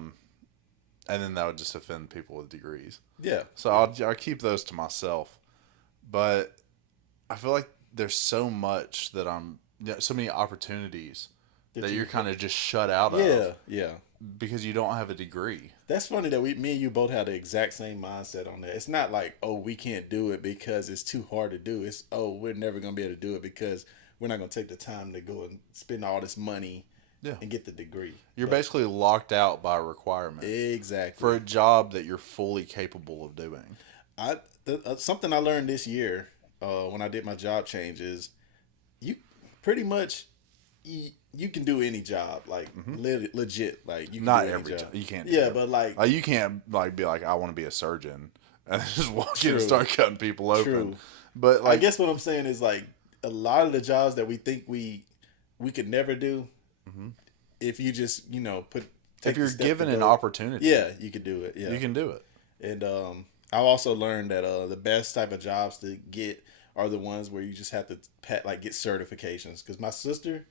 And then that would just offend people with degrees. Yeah. So I'll keep those to myself. But I feel like there's so much so many opportunities that you're kind of just shut out Yeah. of Yeah. because you don't have a degree. That's funny that me and you both had the exact same mindset on that. It's not like, oh, we can't do it because it's too hard to do. It's, oh, we're never going to be able to do it because we're not going to take the time to go and spend all this money and get the degree. You're basically locked out by a requirement Exactly. for a job that you're fully capable of doing. Something I learned this year when I did my job change is you pretty much you can do any job, like legit, like you can Not do any every job. job. You can't do Yeah, it. but like You can't like be like, I want to be a surgeon and just walk in and True. start cutting people open. True. But I like, guess what I'm saying is like a lot of the jobs that we think we could never do, if you just take if you're the step given to an go. opportunity, Yeah, you could do it. Yeah, you can do it. and I've also learned that the best type of jobs to get are the ones where you just have to get certifications. Because my sister,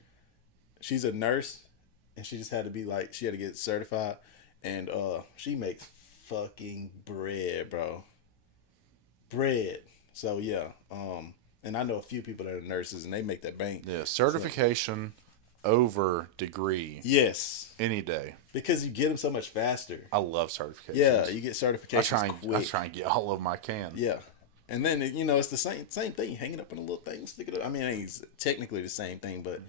she's a nurse, and she just had to be like she had to get certified, and she makes fucking bread, bro. Bread. So yeah, and I know a few people that are nurses, and they make that bank. Yeah, certification over degree Yes, any day. because you get them so much faster. I love certifications. Yeah, you get certifications I quick. try and get all of them I can. Yeah, and then it's the same thing. Hang it up in a little thing, stick it up. I mean, it ain't technically the same thing, but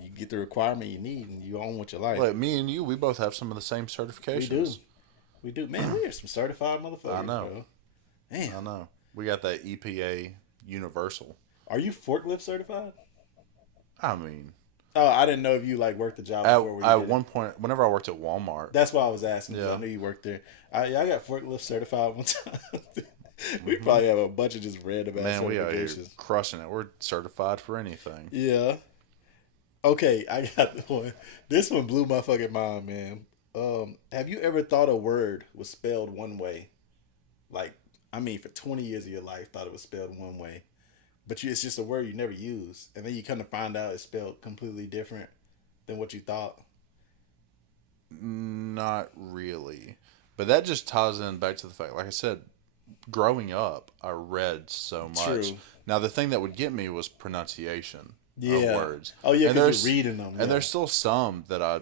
you get the requirement you need, and you own what you like. Like me and you, we both have some of the same certifications. We do. Man, we are some certified motherfuckers. I know. Bro. Man, I know. We got that EPA universal. are you forklift certified? I mean, Oh, I didn't know if you worked the job before. Where you at did one it. point, whenever I worked at Walmart, That's why I was asking. 'Cause Yeah. I knew you worked there. I got forklift certified one time. We probably have a bunch of just random man, we out here certifications. crushing it. We're certified for anything. Yeah. Okay, I got the one. This one blew my fucking mind, man. Have you ever thought a word was spelled one way? For 20 years of your life, thought it was spelled one way, but it's just a word you never use, and then you come to find out it's spelled completely different than what you thought. Not really. But that just ties in back to the fact, like I said, growing up, I read so much. True. Now, the thing that would get me was pronunciation Yeah. of words. Oh yeah, And because you're reading them. And there's still some that I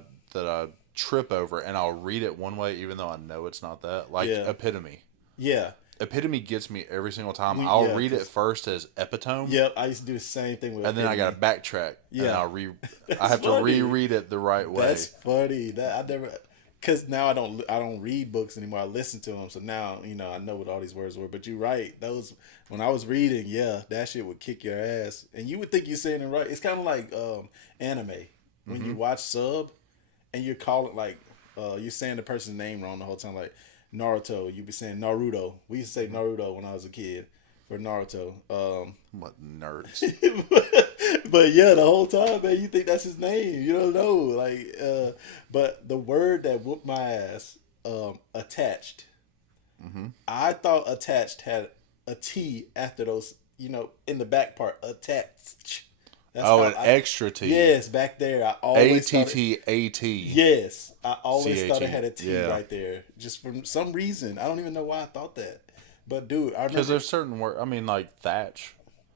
trip over, and I'll read it one way, even though I know it's not that. Like Yeah. epitome. yeah. Epitome gets me every single time. Yeah, I'll read it 'cause- first as epitome. Yep, I used to do the same thing with. And then I epitome. got to backtrack. Yeah. And That's I have to funny. reread it the right way. That's funny. That I never, because now I don't read books anymore. I listen to them, so now I know what all these words were. But you're right. Those when I was reading, yeah, that shit would kick your ass, and you would think you're saying it right. It's kind of like anime when you watch sub, and you're calling you're saying the person's name wrong the whole time. Like Naruto, you be saying Naruto. We used to say Naruto when I was a kid for Naruto. What nerds. But yeah, the whole time, man, you think that's his name. You don't know. But the word that whooped my ass, attached. Mm-hmm. I thought attached had a T after those, in the back part. Attached. That's Oh, how an extra T. Yes, back there. I always thought it- ATTAT. Yes, I always thought it CHE. had a T Yeah. right there. Just for some reason. I don't even know why I thought that. But dude, I Because remember. there's certain words. I mean, like thatch.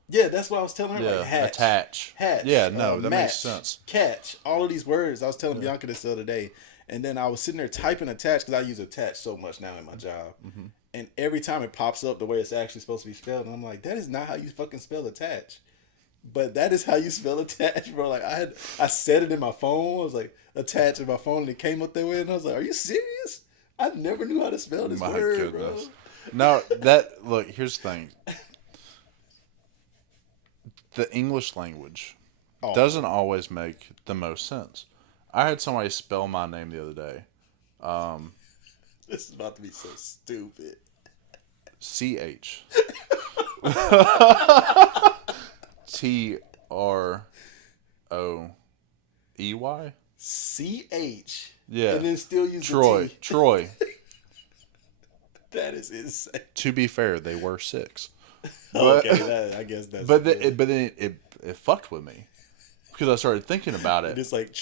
Yeah, that's what I was telling her. Yeah, Like hatch. attach. Hatch. Yeah, no, that match, makes sense. Catch. All of these words. I was telling Bianca this the other day. And then I was sitting there typing attach because I use attach so much now in my job. Mm-hmm. And every time it pops up the way it's actually supposed to be spelled. And I'm like, that is not how you fucking spell attach. But that is how you spell attach, bro. Like I said it in my phone. I was like, attach in my phone, and it came up that way. And I was like, are you serious? I never knew how to spell this My word, goodness. bro. No, look, here's the thing. The English language doesn't always make the most sense. I had somebody spell my name the other day. This is about to be so stupid. CH. TROEY? CH. Yeah. And then still use Troy. the T. Troy. That is insane. To be fair, they were 6. Okay, I guess that's. But then it fucked with me because I started thinking about it, It's like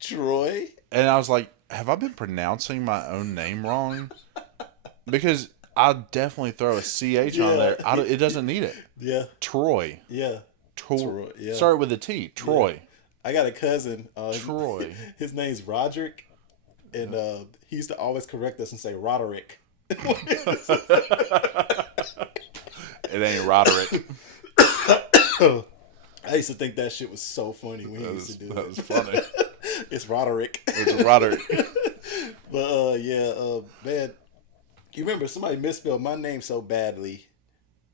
Troy. and I was like, "Have I been pronouncing my own name wrong?" Because I definitely throw a ch on there. It doesn't need it. Yeah, Troy. yeah. Troy, yeah. Start with a T. Troy. I got a cousin. Troy. His name's Roderick, and he used to always correct us and say Roderick. It ain't Roderick. I used to think that shit was so funny when he used to do That it. was funny. It's Roderick. It's Roderick. But man, you remember somebody misspelled my name so badly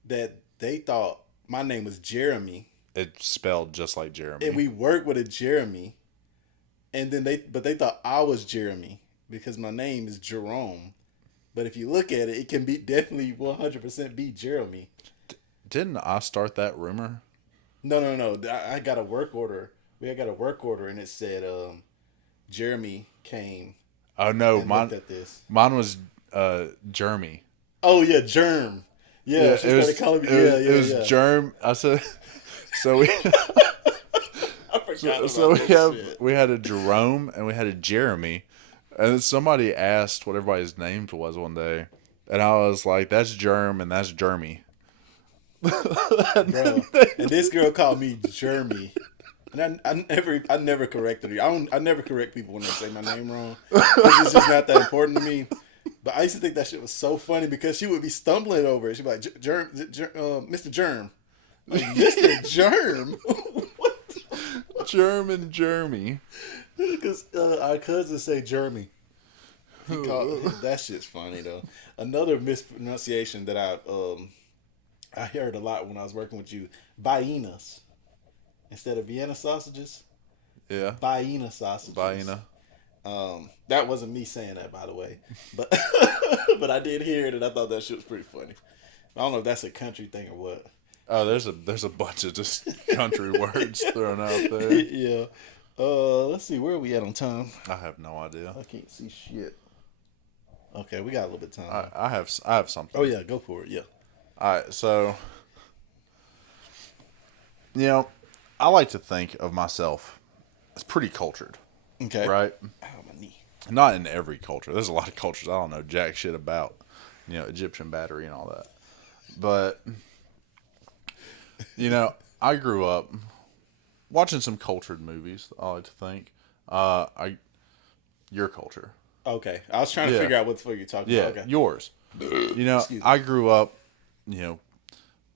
that they thought my name was Jeremy, It's spelled just like Jeremy. and we worked with a Jeremy, and then they thought I was Jeremy because my name is Jerome. But if you look at it, it can be definitely 100% be Jeremy. Didn't I start that rumor? No. I got a work order. We got a work order, and it said Jeremy came Oh no, and looked at this. mine was Jeremy. Oh yeah, Germ. Yeah, she started calling me. It was Yeah. Germ. I said so we I forgot about so this shit. we had a Jerome and we had a Jeremy, and then somebody asked what everybody's name was one day, and I was like, "That's Germ and that's Jeremy." Bro. And this girl called me Jeremy. And I never corrected her. I never correct people when they say my name wrong. 'Cause it's just not that important to me. But I used to think that shit was so funny because she would be stumbling over it. She'd be like, Mr. Germ. Like, Mr. Germ? What? Germ and Jeremy. Because our cousins say Jeremy. That shit's funny, though. Another mispronunciation that I heard a lot when I was working with you. Viennas. Instead of Vienna sausages. Yeah. Vienna sausages. Vienna. That wasn't me saying that, by the way, but but I did hear it, and I thought that shit was pretty funny. I don't know if that's a country thing or what. Oh, there's a bunch of just country words thrown out there. Yeah. Let's see, where are we at on time? I have no idea. I can't see shit. Okay, we got a little bit of time. I have something. Oh yeah, go for it. Yeah. All right, so I like to think of myself as pretty cultured, Okay. right? Ow, my knee. Not in every culture. There's a lot of cultures I don't know jack shit about, Egyptian battery and all that. But I grew up watching some cultured movies. I like to think. Your culture. Okay, I was trying to figure out what the fuck you're talking Yeah, about. Okay. yours. Excuse me. I grew up,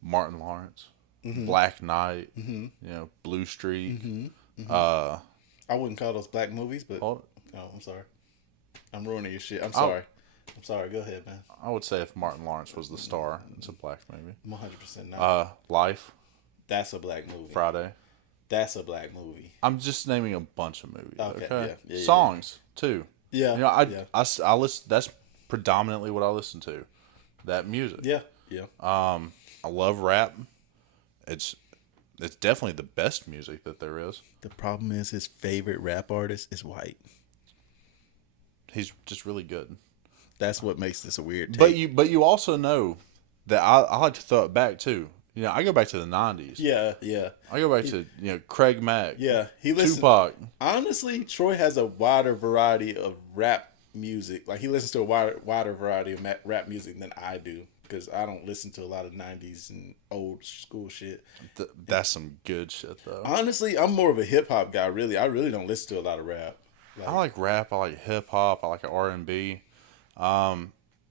Martin Lawrence, Mm-hmm. Black Knight, Blue Streak. I wouldn't call those black movies, but Hold- oh, I'm sorry. I'm ruining your shit. I'm sorry. I'm sorry. Go ahead, man. I would say if Martin Lawrence was the star, it's a black movie. 100% not. Life, That's a black movie. Friday. That's a black movie. I'm just naming a bunch of movies. Okay. Yeah, Songs too. Yeah. I listen. That's predominantly what I listen to. That music. Yeah. I love rap. It's definitely the best music that there is. The problem is his favorite rap artist is white. He's just really good. That's what makes this a weird take. But you also know that I like to throw it back too. I go back to the 90s. Yeah. I go back to Craig Mack. Yeah. He listens. Tupac. Honestly, Troy has a wider variety of rap music. Like he listens to a wider variety of rap music than I do. Because I don't listen to a lot of 90s and old school shit. That's some good shit, though. Honestly, I'm more of a hip hop guy, really. I really don't listen to a lot of rap. I like rap. I like hip hop. I like R&B. But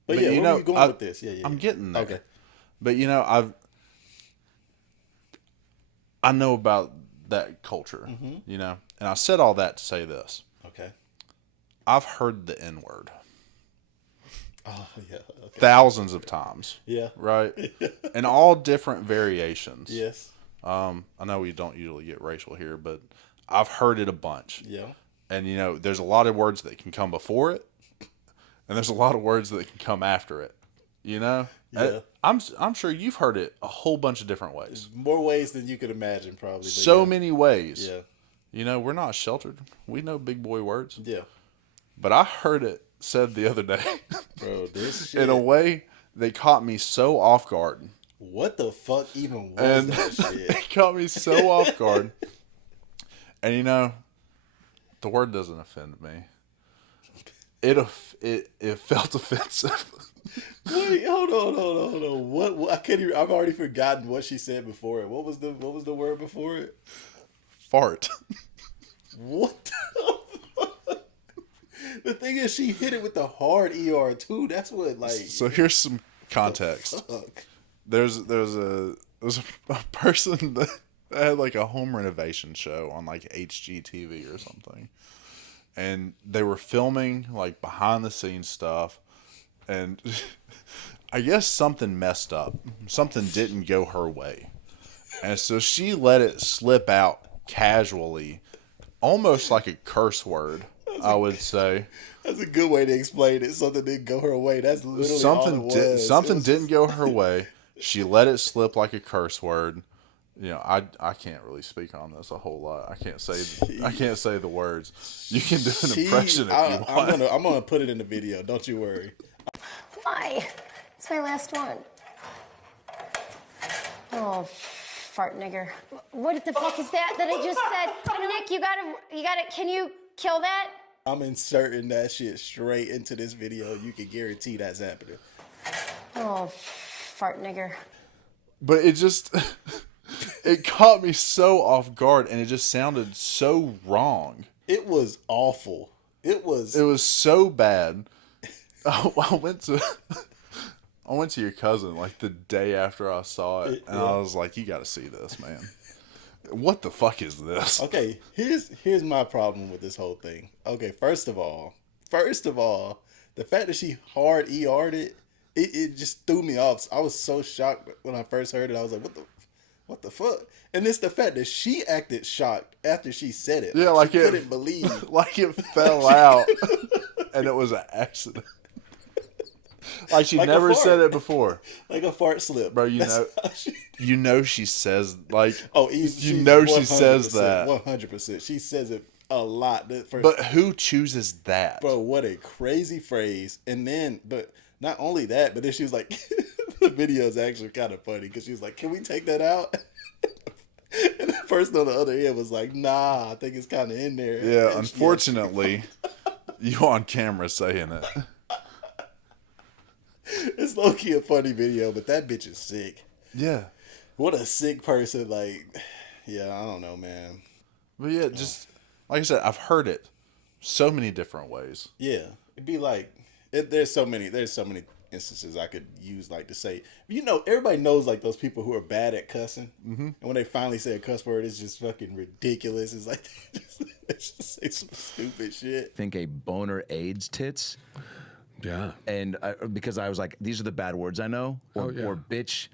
yeah, where are you going with this? Yeah. I'm getting there. Okay. But I know about that culture, and I said all that to say this. Okay. I've heard the N-word. Oh, yeah. Okay. Thousands of times. Yeah. Right? In all different variations. Yes. I know we don't usually get racial here, but I've heard it a bunch. Yeah. And, there's a lot of words that can come before it, and there's a lot of words that can come after it. Yeah. I'm sure you've heard it a whole bunch of different ways. More ways than you could imagine, probably. So many ways. Yeah. We're not sheltered. We know big boy words. Yeah. But I heard it said the other day. Bro, this shit. In a way that caught me so off guard. What the fuck even was that shit? It caught me so off guard. And the word doesn't offend me. It felt offensive. Wait, hold on. What? I can't even. I've already forgotten what she said before it. What was the word before it? Fart. What the fuck? The thing is, she hit it with the hard ER too. That's what So here's some context. Fuck. There's a person that had like a home renovation show on like HGTV or something, and they were filming like behind the scenes stuff, and I guess something messed up. Something didn't go her way, and so she let it slip out casually, almost like a curse word. I would say That's a good way to explain it. Something didn't go her way. That's literally all it was. Something didn't go her way. She let it slip like a curse word. I can't really speak on this a whole lot. I can't say the words. You can do an impression if you want. I'm gonna put it in the video. Don't you worry. Why? It's my last one. Oh, fart nigger. What the fuck is that I just said? Nick, you gotta, can you kill that? I'm inserting that shit straight into this video. You can guarantee that's happening. Oh, fart nigger. But it just, it caught me so off guard, and it just sounded so wrong. It was awful. It was so bad. I went to your cousin like the day after I saw it, and I was like, "You got to see this, man. What the fuck is this?" Okay, here's my problem with this whole thing. Okay, first of all, the fact that she hard ER'd it just threw me off. I was so shocked when I first heard it. I was like, what the fuck? And it's the fact that she acted shocked after she said it. Yeah, like she it couldn't believe. like it fell out, and it was an accident. Like she never said it before. Like a fart slip. Bro, you know she says like she says that. 100%. She says it a lot. But who chooses that? Bro, what a crazy phrase. And then but not only that, but then she was like the video is actually kind of funny because she was like, "Can we take that out?" And the person on the other end was like, "Nah, I think it's kind of in there." Yeah, unfortunately, you on camera saying it. It's low-key a funny video, but that bitch is sick. Yeah. What a sick person. Like, yeah, I don't know, man. But yeah, just like I said, I've heard it so many different ways. Yeah, it'd be like there's so many instances I could use like to say. Everybody knows like those people who are bad at cussing, and when they finally say a cuss word, it's just fucking ridiculous. It's like they just say some stupid shit. Think a boner AIDS tits. Yeah. And because I was like, these are the bad words I know. Or bitch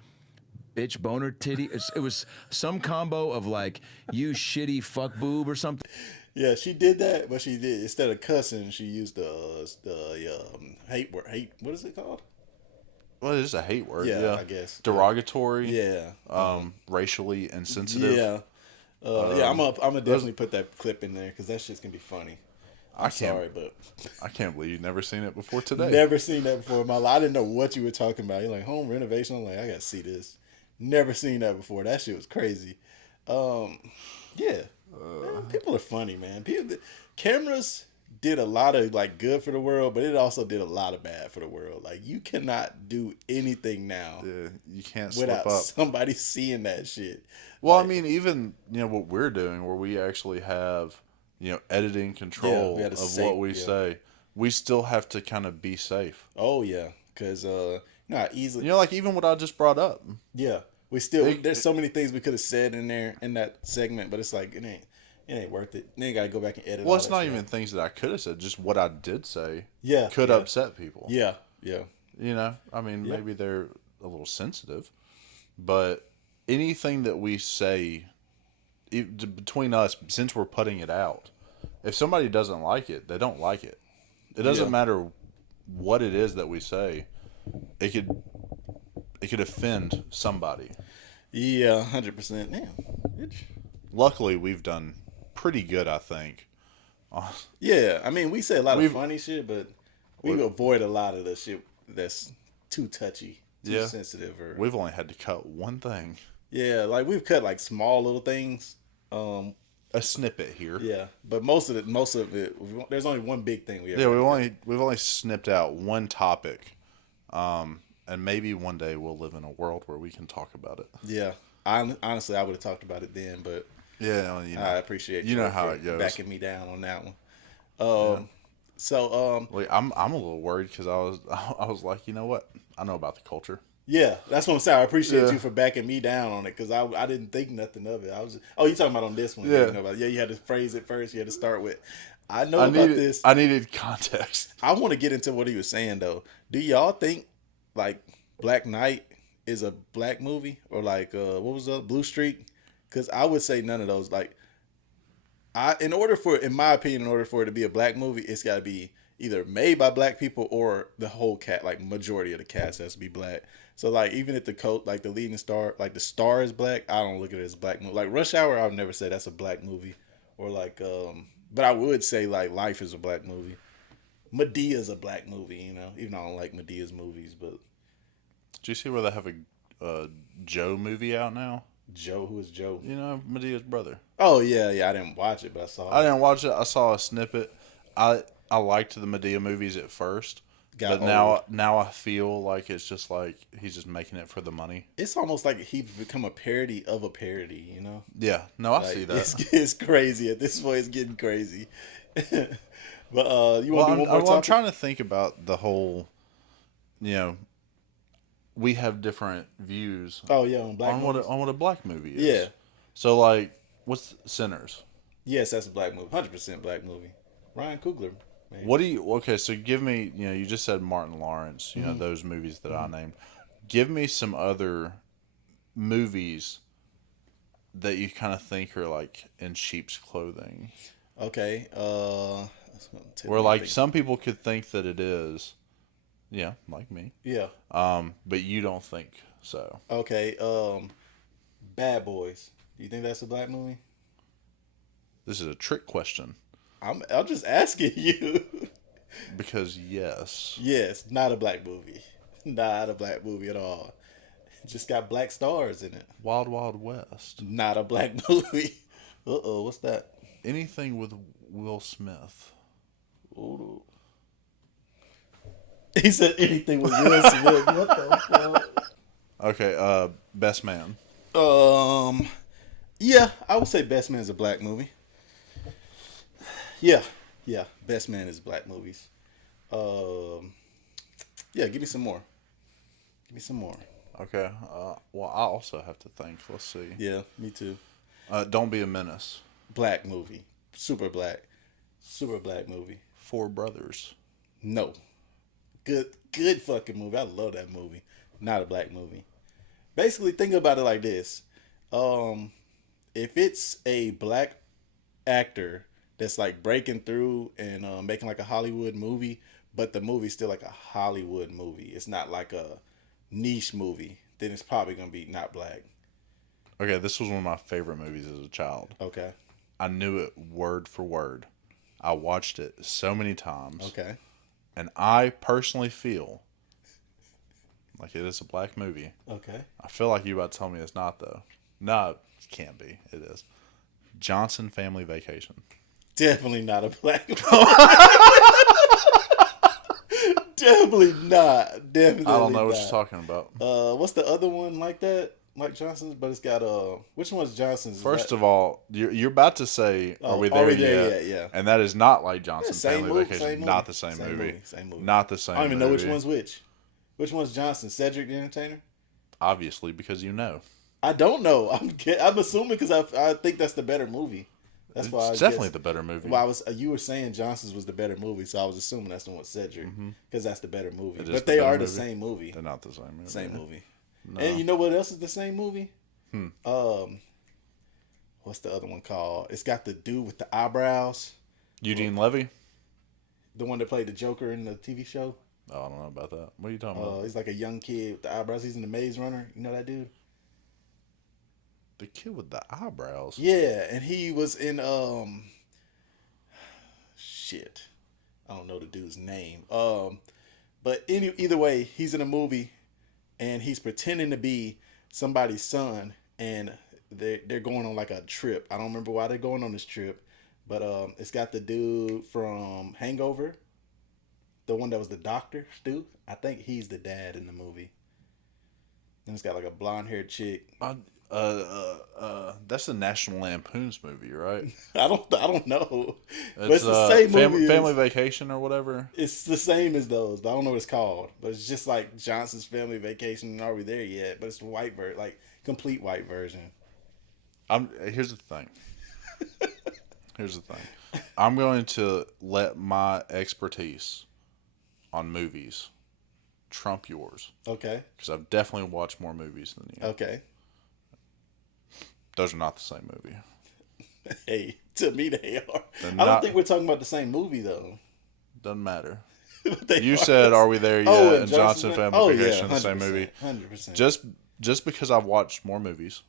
boner titty. It was some combo of like, you shitty fuck boob or something. Yeah, she did that, but she did, instead of cussing, she used the hate word. Hate, what is it called? Well, it is a hate word. Yeah, I guess. Derogatory. Yeah. Racially insensitive. Yeah. I'm gonna definitely put that clip in there because that shit's gonna be funny. I'm sorry, but I can't believe you've never seen it before today. Never seen that before in my life. I didn't know what you were talking about. You're like home renovation. I'm like, I gotta see this. Never seen that before. That shit was crazy. Yeah. Man, people are funny, man. Cameras did a lot of like good for the world, but it also did a lot of bad for the world. Like you cannot do anything now. Yeah, you can't slip without up. somebody seeing that shit. Well, like, I mean, even what we're doing, where we actually have editing control of what we say, we still have to kind of be safe. Oh yeah, because not easily. Like even what I just brought up. Yeah. There's so many things we could have said in there in that segment, but it's like it ain't worth it. Then you gotta go back and edit. Well, it's not even things that I could have said. Just what I did say. Yeah, could upset people. Yeah. I mean, maybe they're a little sensitive, but anything that we say between us, since we're putting it out, if somebody doesn't like it, they don't like it. It doesn't matter what it is that we say. It could offend somebody. Yeah, 100%. Damn. Luckily, we've done pretty good, I think. Yeah, I mean, we say a lot of funny shit, but we avoid a lot of the shit that's too touchy, too sensitive. We've only had to cut one thing. Yeah, like we've cut like small little things. A snippet here. Yeah, but most of it, there's only one big thing we ever. Yeah, we've only snipped out one topic. And maybe one day we'll live in a world where we can talk about it. Yeah. Honestly, I would have talked about it then, but yeah, I appreciate you know how it goes, backing me down on that one. So I'm a little worried because I was like, you know what? I know about the culture. Yeah, that's what I'm saying. I appreciate you for backing me down on it because I didn't think nothing of it. I was just, you talking about on this one? Yeah. You had to phrase it first. You had to start with. I know about this. I needed context. I want to get into what he was saying though. Do y'all think like Black Knight is a black movie or like what was the Blue Streak? Because I would say none of those. Like, in my opinion, in order for it to be a black movie, it's got to be either made by black people or the whole like majority of the cast has to be black. So like even if like the leading star, like the star is black, I don't look at it as a black movie. Like Rush Hour, I would never say that's a black movie. Or like but I would say like Life is a black movie. Medea's a black movie, you know, even though I don't like Medea's movies. But do you see where they have a Joe movie out now? Joe, who is Joe? You know, Medea's brother. Oh yeah, I didn't watch it, but I saw it. I didn't watch it. I saw a snippet. I liked the Medea movies at first, but now I feel like it's just like he's just making it for the money. It's almost like he's become a parody of a parody, you know? Yeah, no, I see that. It's crazy. At this point, it's getting crazy. But you want to do one more topic? I'm trying to think about the whole, you know, we have different views. Oh yeah, on what a black movie is. Yeah. So like, what's Sinners? Yes, that's a black movie. 100% black movie. Ryan Coogler. Maybe. What do you? Okay, so give me. You know, you just said Martin Lawrence. You know those movies that I named. Give me some other movies that you kind of think are like in sheep's clothing. Okay. Where like some people could think that it is. Yeah, like me. Yeah. But you don't think so. Okay. Bad Boys. Do you think that's a black movie? This is a trick question. I'm just asking you. Because yes. Yes, not a black movie. Not a black movie at all. Just got black stars in it. Wild Wild West. Not a black movie. Uh-oh, what's that? Anything with Will Smith. Ooh. He said anything with Will Smith. What the fuck? Okay, Best Man. Yeah, I would say Best Man is a black movie. Yeah, Best Man is black movies. Yeah, give me some more. Okay, well, I also have to think. Let's see. Yeah, me too. Don't Be a Menace. Black movie. Super black movie. Four Brothers. No. Good fucking movie. I love that movie. Not a black movie. Basically, think about it like this. If it's a black actor that's like breaking through and making like a Hollywood movie, but the movie's still like a Hollywood movie, it's not like a niche movie, then it's probably gonna be not black. Okay, this was one of my favorite movies as a child. Okay. I knew it word for word. I watched it so many times. Okay. And I personally feel like it is a black movie. Okay. I feel like you about to tell me it's not, though. No, it can't be. It is. Johnson Family Vacation. Definitely not a black movie. Definitely not. Definitely I don't know not. what you're talking about. What's the other one like that? Like Johnson's, but it's got which one's Johnson's? First of all, you're about to say, "Are we there yet?" Yeah. And that is not like Johnson Family Vacation. Same movie. Not the same movie. Same movie. Not the same. I don't even know movie. which one's which. Which one's Johnson? Cedric the Entertainer? Obviously, because you know. I don't know. I'm assuming because I think that's the better movie. That's why It's definitely the better movie. Well, you were saying Johnson's was the better movie, so I was assuming that's the one with Cedric because that's the better movie. It is But the they better are the movie. same movie. They're not the same movie. Same movie. No. And you know what else is the same movie? What's the other one called? It's got the dude with the eyebrows. Eugene Levy? The one that played the Joker in the TV show. Oh, I don't know about that. What are you talking about? He's like a young kid with the eyebrows. He's in the Maze Runner. You know that dude? The kid with the eyebrows? Yeah, and he was in shit. I don't know the dude's name. But either way, he's in a movie and he's pretending to be somebody's son, and they're going on like a trip. I don't remember why they're going on this trip, but it's got the dude from Hangover, the one that was the doctor, Stu. I think he's the dad in the movie. And it's got like a blonde haired chick. That's the National Lampoon's movie, right? I don't know. But It's it's the same movie. Family Vacation or whatever. It's the same as those, but I don't know what it's called. But it's just like Johnson's Family Vacation. And Are We There Yet? But it's the white version, like complete white version. Here's the thing. I'm going to let my expertise on movies trump yours. Okay. Because I've definitely watched more movies than you. Okay. Those are not the same movie. Hey, to me they are. They're I don't not- think we're talking about the same movie though. Doesn't matter. They You are said, the- "Are we there yet?" Oh, and Johnson Family oh, Vacation, yeah, the same movie. 100%. Just because I've watched more movies,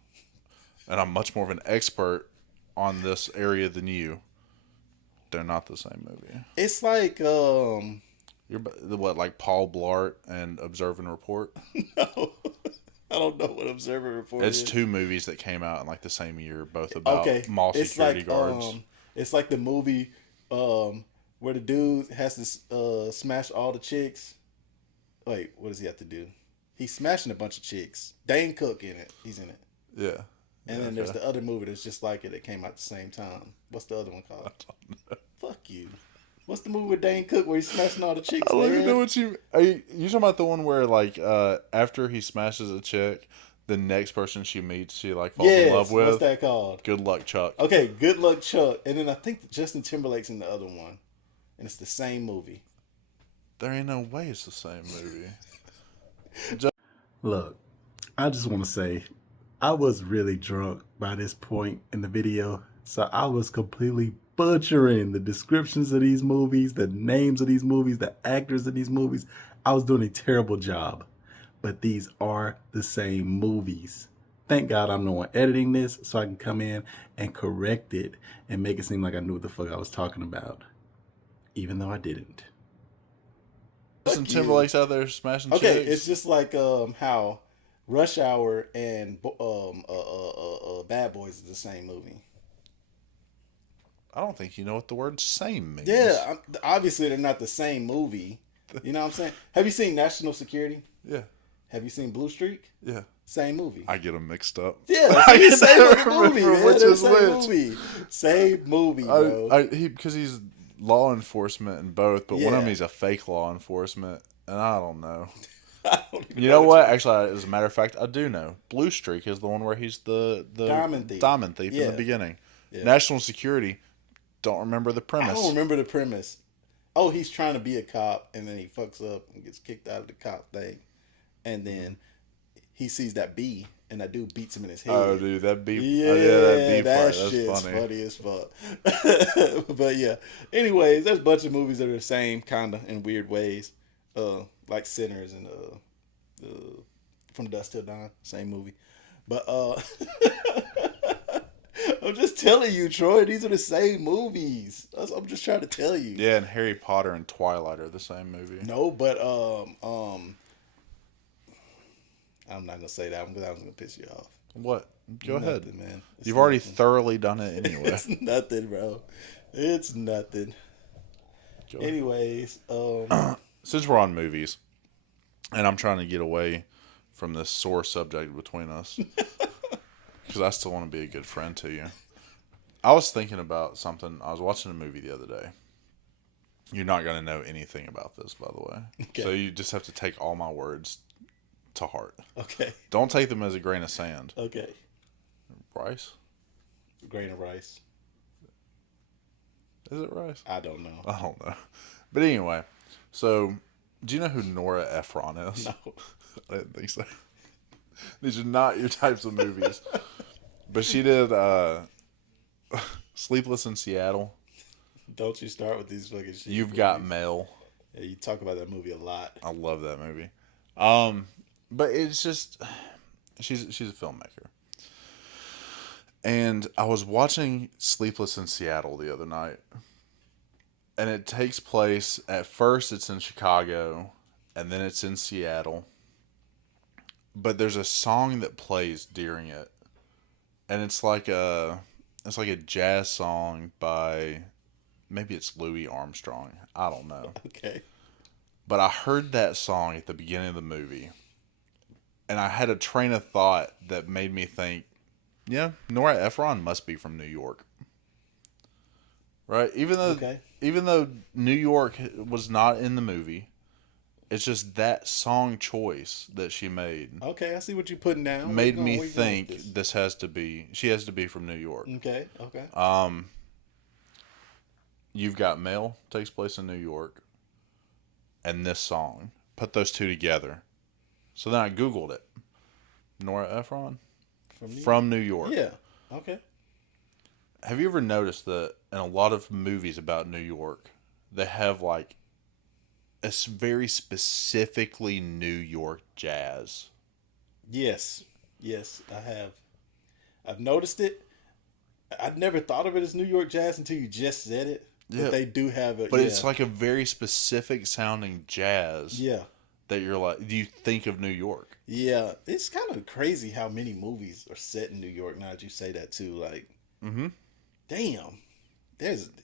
and I'm much more of an expert on this area than you, they're not the same movie. It's like You're what, like Paul Blart and Observe and Report? no, I don't know what Observer Report It's is. 2 movies that came out in like the same year, both about Okay, mall it's security like guards. it's like the movie where the dude has to smash all the chicks. Wait, what does he have to do? He's smashing a bunch of chicks. Dane Cook in it. He's in it. Yeah. And then there's the other movie that's just like it that came out at the same time. What's the other one called? I don't know. Fuck you. What's the movie with Dane Cook where he's smashing all the chicks? I don't even man? know what you. Are you talking about the one where like after he smashes a chick, the next person she meets, she like falls in love with? What's that called? Good Luck Chuck. Okay, Good Luck Chuck. And then I think Justin Timberlake's in the other one. And it's the same movie. There ain't no way it's the same movie. Look, I just want to say, I was really drunk by this point in the video, so I was completely butchering the descriptions of these movies, the names of these movies, the actors of these movies. I was doing a terrible job, but these are the same movies. Thank God I'm the one editing this, so I can come in and correct it and make it seem like I knew what the fuck I was talking about, even though I didn't. Justin Timberlake's out there smashing Okay, chicks. it's just like how Rush Hour and Bad Boys is the same movie. I don't think you know what the word "same" means. Yeah, obviously they're not the same movie. You know what I'm saying? Have you seen National Security? Yeah. Have you seen Blue Streak? Yeah. Same movie. I get them mixed up. Yeah, I it's the same never fucking movie, remember man. which They're is the which. same movie. Same movie, bro. Because he's law enforcement in both, but one of Yeah. them he's a fake law enforcement, and I don't know. I don't even You know what? you- Actually, as a matter of fact, I do know. Blue Streak is the one where he's the Diamond thief. in Yeah. the beginning. Yeah. National Security. Don't remember the I premise. don't remember the premise. Oh, he's trying to be a cop, and then he fucks up and gets kicked out of the cop thing. And then he sees that bee, and that dude beats him in his head. Oh, dude, that beef. Yeah, that beef that part. That's shit's funny. as fuck. But yeah. Anyways, there's a bunch of movies that are the same, kind of, in weird ways. Like Sinners and From Dusk Till Dawn, same movie. But I'm just telling you, Troy, these are the same movies. I'm just trying to tell you. Yeah, and Harry Potter and Twilight are the same movie. No, but I'm not gonna say that one because I was gonna piss you off. What? Go ahead. Nothing, man. It's You've already nothing. thoroughly done it anyway. It's nothing, bro. It's nothing. Go ahead. Anyways, Since we're on movies, and I'm trying to get away from this sore subject between us, because I still want to be a good friend to you. I was thinking about something. I was watching a movie the other day. You're not going to know anything about this, by the way. Okay. So you just have to take all my words to heart. okay, Don't take them as a grain of sand. okay. Rice? Grain of rice. Is it rice? I don't know. I don't know. But anyway, so do you know who Nora Ephron is? No. I didn't think so. These are not your types of movies. But she did Sleepless in Seattle. Don't you start with these fucking shit. You've Got movies. Mail. Yeah, you talk about that movie a lot. I love that movie. But it's just she's a filmmaker. And I was watching Sleepless in Seattle the other night. And it takes place, at first it's in Chicago, and then it's in Seattle. But there's a song that plays during it. And it's like a jazz song by, maybe it's Louis Armstrong. I don't know. Okay. But I heard that song at the beginning of the movie. And I had a train of thought that made me think, yeah, Nora Ephron must be from New York. Right? Even though New York was not in the movie, it's just that song choice that she made Okay, I see what you're putting down. made Where me you going with think this has to be, she has to be from New York. this? Okay, okay. You've Got Mail takes place in New York. And this song. Put those two together. So then I Googled it. Nora Ephron from New York. Yeah. Okay. Have you ever noticed that in a lot of movies about New York, they have like very specifically New York jazz. Yes, yes, I have. I've noticed it. I'd never thought of it as New York jazz until you just said it. Yeah. But they do have it. But Yeah. it's like a very specific sounding jazz Yeah. that you're like, do you think of New York? Yeah. It's kind of crazy how many movies are set in New York now that you say that too. Like, damn.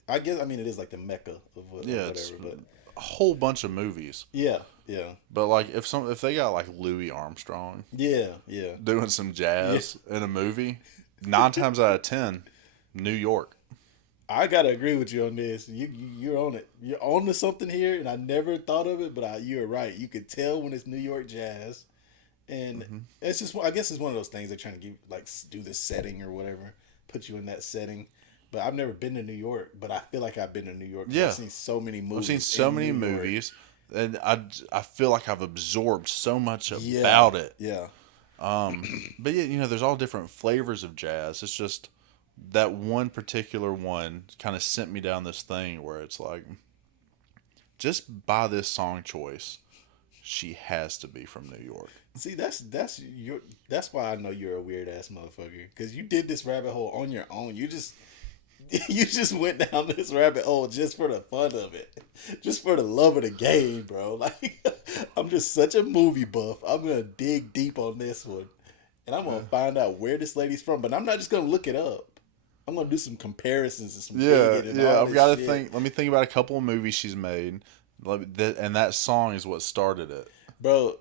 I guess, I mean, it is like the mecca of Yeah, whatever, it's but a whole bunch of movies. yeah, yeah, But like if they got like Louis Armstrong yeah, yeah. doing some jazz in a movie, 9 times out of 10, New York. I gotta agree with you on this. You're on it. You're on to something here, and I never thought of it, but you're right. You could tell when it's New York jazz, and it's just, I guess it's one of those things they're trying to give, like, do this setting or whatever, put you in that setting. But I've never been to New York, but I feel like I've been to New York. Yeah. I've seen so many movies. I've seen so in many New York. movies, and I feel like I've absorbed so much Yeah, about it. Yeah. But yeah, there's all different flavors of jazz. It's just that one particular one kind of sent me down this thing where it's like, just by this song choice, she has to be from New York. See, that's why I know you're a weird ass motherfucker, because you did this rabbit hole on your own. You just went down this rabbit hole just for the fun of it, just for the love of the game, bro. Like, I'm just such a movie buff. I'm gonna dig deep on this one, and I'm gonna find out where this lady's from. But I'm not just gonna look it up. I'm gonna do some comparisons and some digging and all I've this got to shit. think. Let me think about a couple of movies she's made, and that song is what started it. Bro.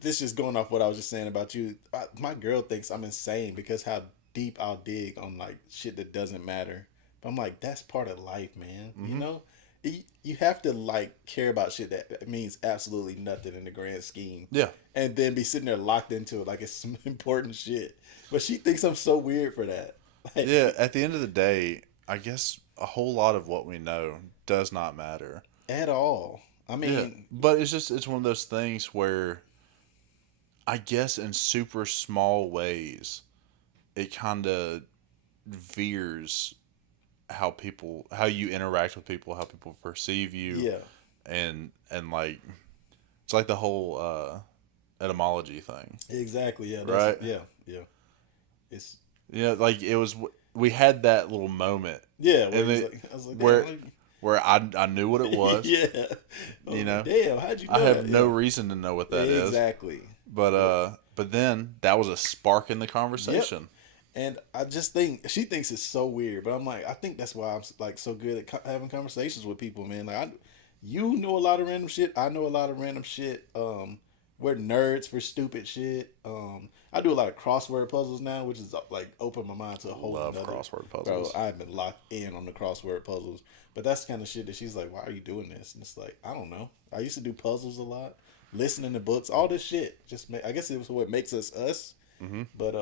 This is going off what I was just saying about you. My girl thinks I'm insane because how deep I'll dig on like shit that doesn't matter. But I'm like, that's part of life, man. You know, you have to like care about shit that means absolutely nothing in the grand scheme. Yeah. And then be sitting there locked into it like it's some important shit. But she thinks I'm so weird for that. Like, Yeah, at the end of the day, I guess a whole lot of what we know does not matter. At all. I mean, But it's one of those things where I guess in super small ways, it kind of veers how you interact with people, how people perceive you. yeah. And like, it's like the whole etymology thing. Exactly. Yeah. Right? Yeah. Yeah. It's Like we had that little moment. yeah. And I was like, where damn, like, where I knew what it was. yeah. You know? Damn, how'd you know I have that? no Yeah. reason to know what that is. Exactly. But then that was a spark in the conversation. And I just think she thinks it's so weird, but I'm like, I think that's why I'm like so good at having conversations with people, man. Like, you know a lot of random shit. I know a lot of random shit. We're nerds for stupid shit. I do a lot of crossword puzzles now, which is like opened my mind to a whole Love nother. crossword puzzles. Bro, I've been locked in on the crossword puzzles, but that's the kind of shit that she's like, why are you doing this? And it's like, I don't know. I used to do puzzles a lot, listening to books, all this shit. I guess it was what makes us us. Mm-hmm. But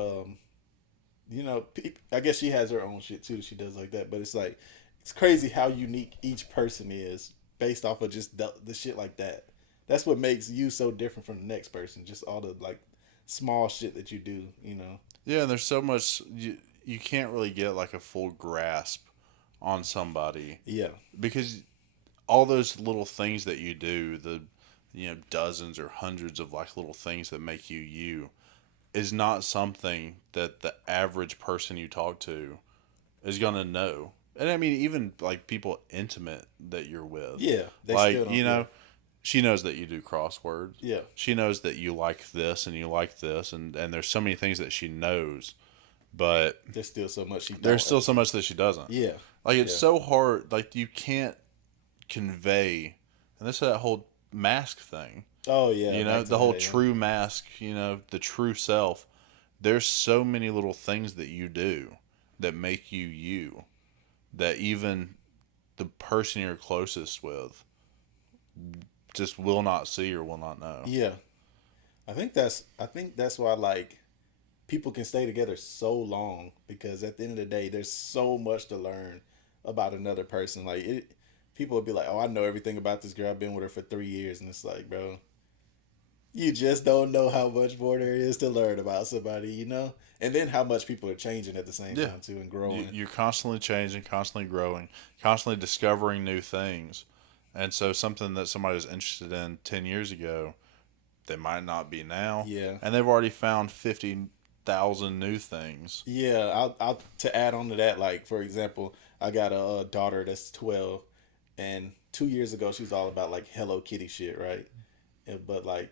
you know, I guess she has her own shit too. She does like that, but it's like, it's crazy how unique each person is based off of just the shit like that. That's what makes you so different from the next person. Just all the like small shit that you do, you know. Yeah, and there's so much you can't really get like a full grasp on somebody. Yeah. Because all those little things that you do, the dozens or hundreds of like little things that make you you, is not something that the average person you talk to is gonna know. And I mean, even like people intimate that you're with. Yeah. They Like, still don't, yeah. She knows that you do crosswords. Yeah. She knows that you like this and you like this, and there's so many things that she knows, but There's still so much there's still so much that she doesn't. Yeah. Like, it's so hard. Like, you can't convey, and this is that whole mask thing. Oh yeah. back to The whole that, yeah. true mask, the true self. There's so many little things that you do that make you you, that even the person you're closest with just will not see or will not know. Yeah. I think that's why like people can stay together so long, because at the end of the day there's so much to learn about another person. Like, people would be like, "Oh, I know everything about this girl. I've been with her for 3 years." And it's like, bro, you just don't know how much more there is to learn about somebody, you know? And then how much people are changing at the same time too, and growing. You're constantly changing, constantly growing, constantly discovering new things. And so something that somebody was interested in 10 years ago, they might not be now. Yeah. And they've already found 50,000 new things. Yeah, I'll to add on to that, like for example, I got a daughter that's 12, and 2 years ago she was all about like Hello Kitty shit, right? But like,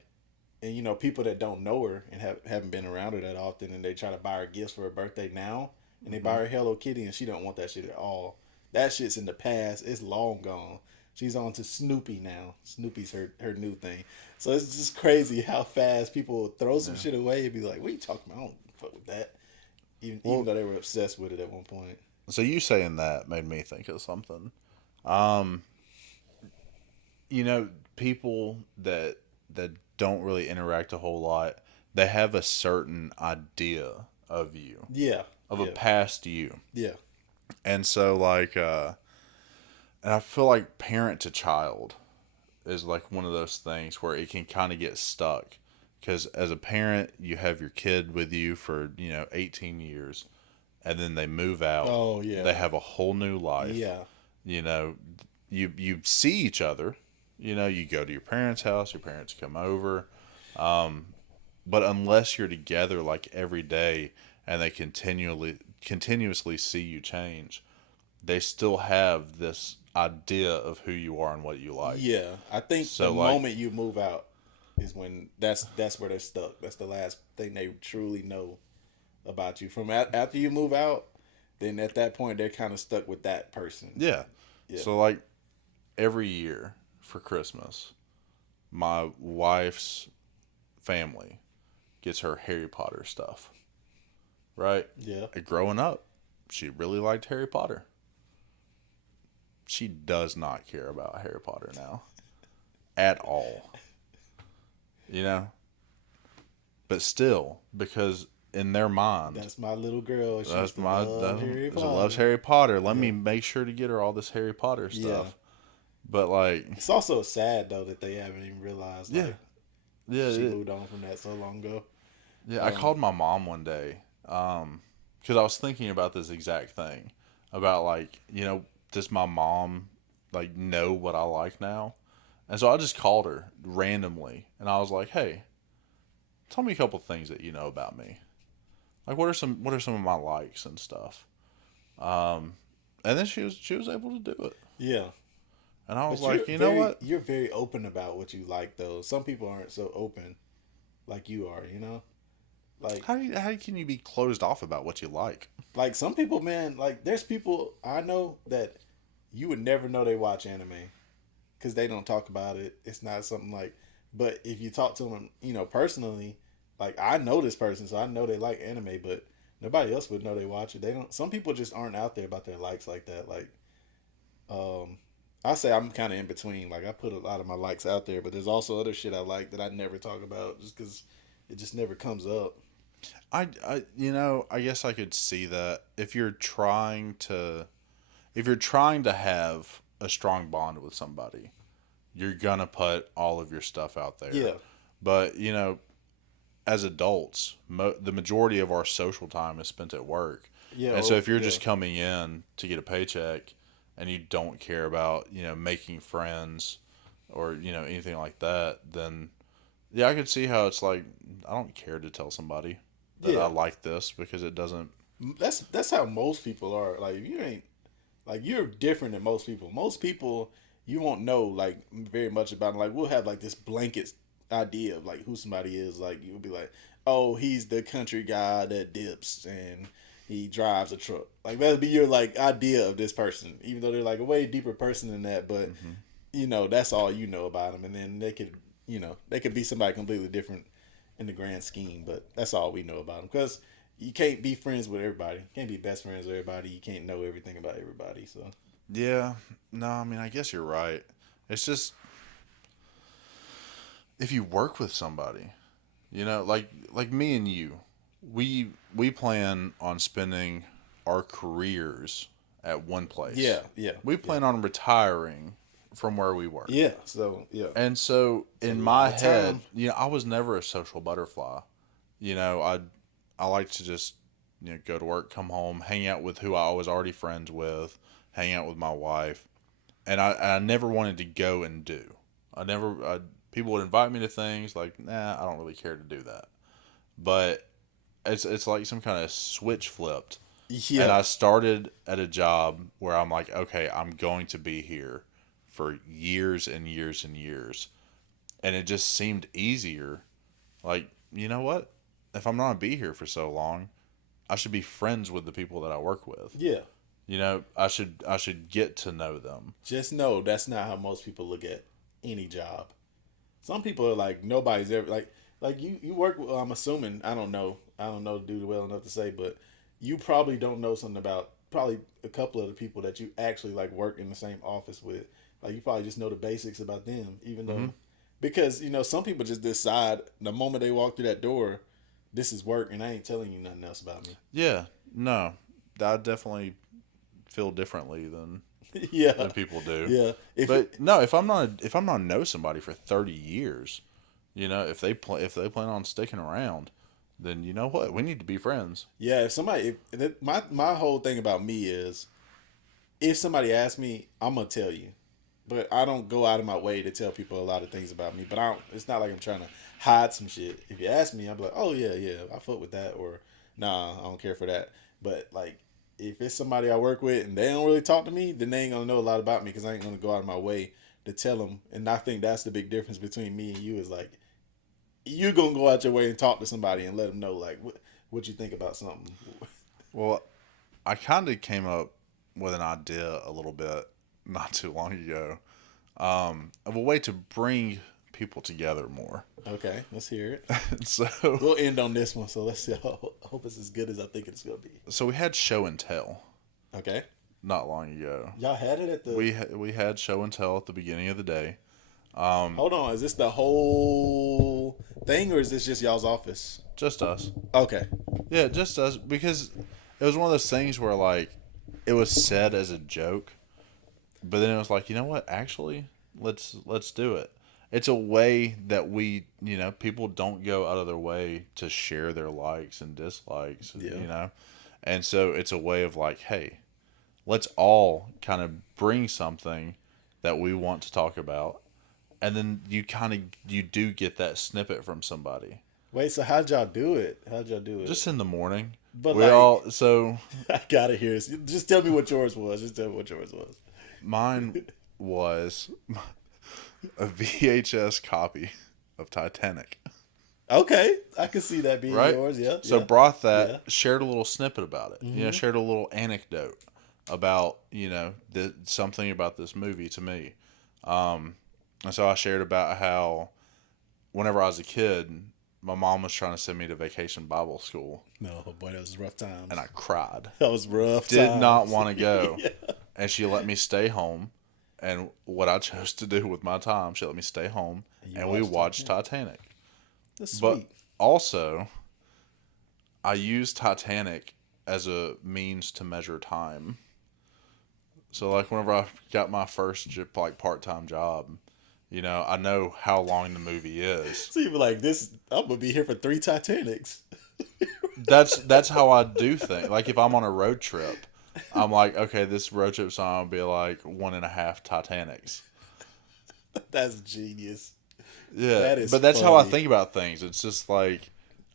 and you know, people that don't know her and haven't been around her that often, and they try to buy her gifts for her birthday now, and they buy her Hello Kitty, and she don't want that shit at all. That shit's in the past. It's long gone. She's on to Snoopy now. Snoopy's her new thing. So it's just crazy how fast people throw some shit away and be like, "What are you talking about? I don't fuck with that." Even though they were obsessed with it at one point. So you saying that made me think of something. People that don't really interact a whole lot, they have a certain idea of you, Yeah. of a past you. Yeah. And so and I feel like parent to child is like one of those things where it can kind of get stuck. Because as a parent, you have your kid with you for, 18 years, and then they move out. Oh, yeah. They have a whole new life. Yeah. You see each other. You go to your parents' house, your parents come over. But unless you're together like every day and they continuously see you change, they still have this idea of who you are and what you like. Yeah. I think So, the like- moment you move out is when that's where they're stuck. That's the last thing they truly know about you. From after you move out, then at that point they're kind of stuck with that person. Yeah. Yeah. So like every year for Christmas, my wife's family gets her Harry Potter stuff. Right? Yeah. And growing up, she really liked Harry Potter. She does not care about Harry Potter now. At all. But still, because in their mind, That's my little girl. She that's Harry she Potter. loves Harry Potter. Let me make sure to get her all this Harry Potter stuff. Yeah. But like, It's also sad though that they haven't even realized. Like, yeah, she moved on from that so long ago. yeah. I called my mom one day because I was thinking about this exact thing about like, does my mom like know what I like now? And so I just called her randomly, and I was like, "Hey, tell me a couple things that you know about me. Like, what are some of my likes and stuff?" And then she was able to do it, Yeah. and I was But like, you're "You know what? You're very open about what you like, though. Some people aren't so open, like you are. Like How can you be closed off about what you like?" like some people, man. Like there's people I know that you would never know they watch anime because they don't talk about it. It's not something like. But if you talk to them, personally, like I know this person, so I know they like anime, but nobody else would know they watch it. They don't. Some people just aren't out there about their likes like that. Like, I say I'm kind of in between. Like I put a lot of my likes out there, but there's also other shit I like that I never talk about just because it just never comes up. I guess I could see that if you're trying to have a strong bond with somebody, you're gonna put all of your stuff out there. Yeah. But as adults, the majority of our social time is spent at work. Yeah. And so if you're just coming in to get a paycheck and you don't care about, making friends or, anything like that, then yeah, I could see how it's like, I don't care to tell somebody that I like this because it doesn't. That's how most people are. Like if you ain't like you're different than most people. Most people you won't know like very much about them. Like we'll have like this blanket idea of like who somebody is. Like you'll be like, oh, he's the country guy that dips and he drives a truck. Like that'd be your like idea of this person, even though they're like a way deeper person than that. But that's all you know about them, and then they could be somebody completely different in the grand scheme. But that's all we know about them because you can't be friends with everybody. You can't be best friends with everybody. You can't know everything about everybody. So Yeah, no, I mean, I guess you're right. It's just if you work with somebody, like me and you, we plan on spending our careers at one place. yeah. We plan on retiring from where we work. Yeah. So yeah. And so in my head, I was never a social butterfly. I like to just go to work, come home, hang out with who I was already friends with, hang out with my wife. and I never wanted to go and do. People would invite me to things like, nah, I don't really care to do that. But it's like some kind of switch flipped. Yeah. And I started at a job where I'm like, okay, I'm going to be here for years and years and years. And it just seemed easier. Like, you know what? If I'm not going to be here for so long, I should be friends with the people that I work with. Yeah. You know, I should get to know them. Just know that's not how most people look at any job. Some people are like, nobody's ever like you work. I'm assuming I don't know dude well enough to say, but you probably don't know something about probably a couple of the people that you actually like work in the same office with. Like you probably just know the basics about them, even though because some people just decide the moment they walk through that door, this is work, and I ain't telling you nothing else about me. Yeah, no, I definitely feel differently than Yeah, people do. yeah. If I'm not know somebody for 30 years, if they plan on sticking around, then you know what, we need to be friends. Yeah, my whole thing about me is, if somebody asks me, I'm gonna tell you, but I don't go out of my way to tell people a lot of things about me. But I don't. It's not like I'm trying to hide some shit. If you ask me, I'm like, oh yeah, I fuck with that, or nah, I don't care for that. But like, if it's somebody I work with and they don't really talk to me, then they ain't gonna know a lot about me because I ain't gonna go out of my way to tell them. And I think that's the big difference between me and you is like, you're gonna go out your way and talk to somebody and let them know like what you think about something. Well, I kind of came up with an idea a little bit not too long ago, of a way to bring people together more. Okay, let's hear it. So We'll end on this one. So let's see. I hope it's as good as I think it's gonna be. So we had show and tell Okay. not long ago. Y'all had it at the. We had show and tell at the beginning of the day. Hold on, is this the whole thing or is this just y'all's office? Just us. Okay. Yeah, just us, because it was one of those things where like it was said as a joke, but then it was like, you know what? Actually, let's do it. It's a way that people don't go out of their way to share their likes and dislikes, Yeah. And so it's a way of like, hey, let's all kind of bring something that we want to talk about. And then you do get that snippet from somebody. Wait, so how'd y'all do it? Just in the morning. But I I gotta hear this. Just tell me what yours was. Mine was a VHS copy of Titanic. Okay, I can see that being Right? yours. Yeah. So yeah. brought that, Yeah. shared a little snippet about it. Mm-hmm. Shared a little anecdote about something about this movie to me. And so I shared about how whenever I was a kid, my mom was trying to send me to vacation Bible school. No, boy, that was rough times. And I cried. That was rough. Did not want to go. Yeah. And she let me stay home. And what I chose to do with my time, she let me stay home. And we watched Titanic. That's But sweet. also, I used Titanic as a means to measure time. So like whenever I got my first part-time job, I know how long the movie is. So you were like, "This, I'm gonna be here for 3 Titanics." That's how I do things. Like if I'm on a road trip, I'm like, okay, this road trip song will be like 1.5 Titanics. That's genius. Yeah, That is but that's how I funny. think about things. It's just like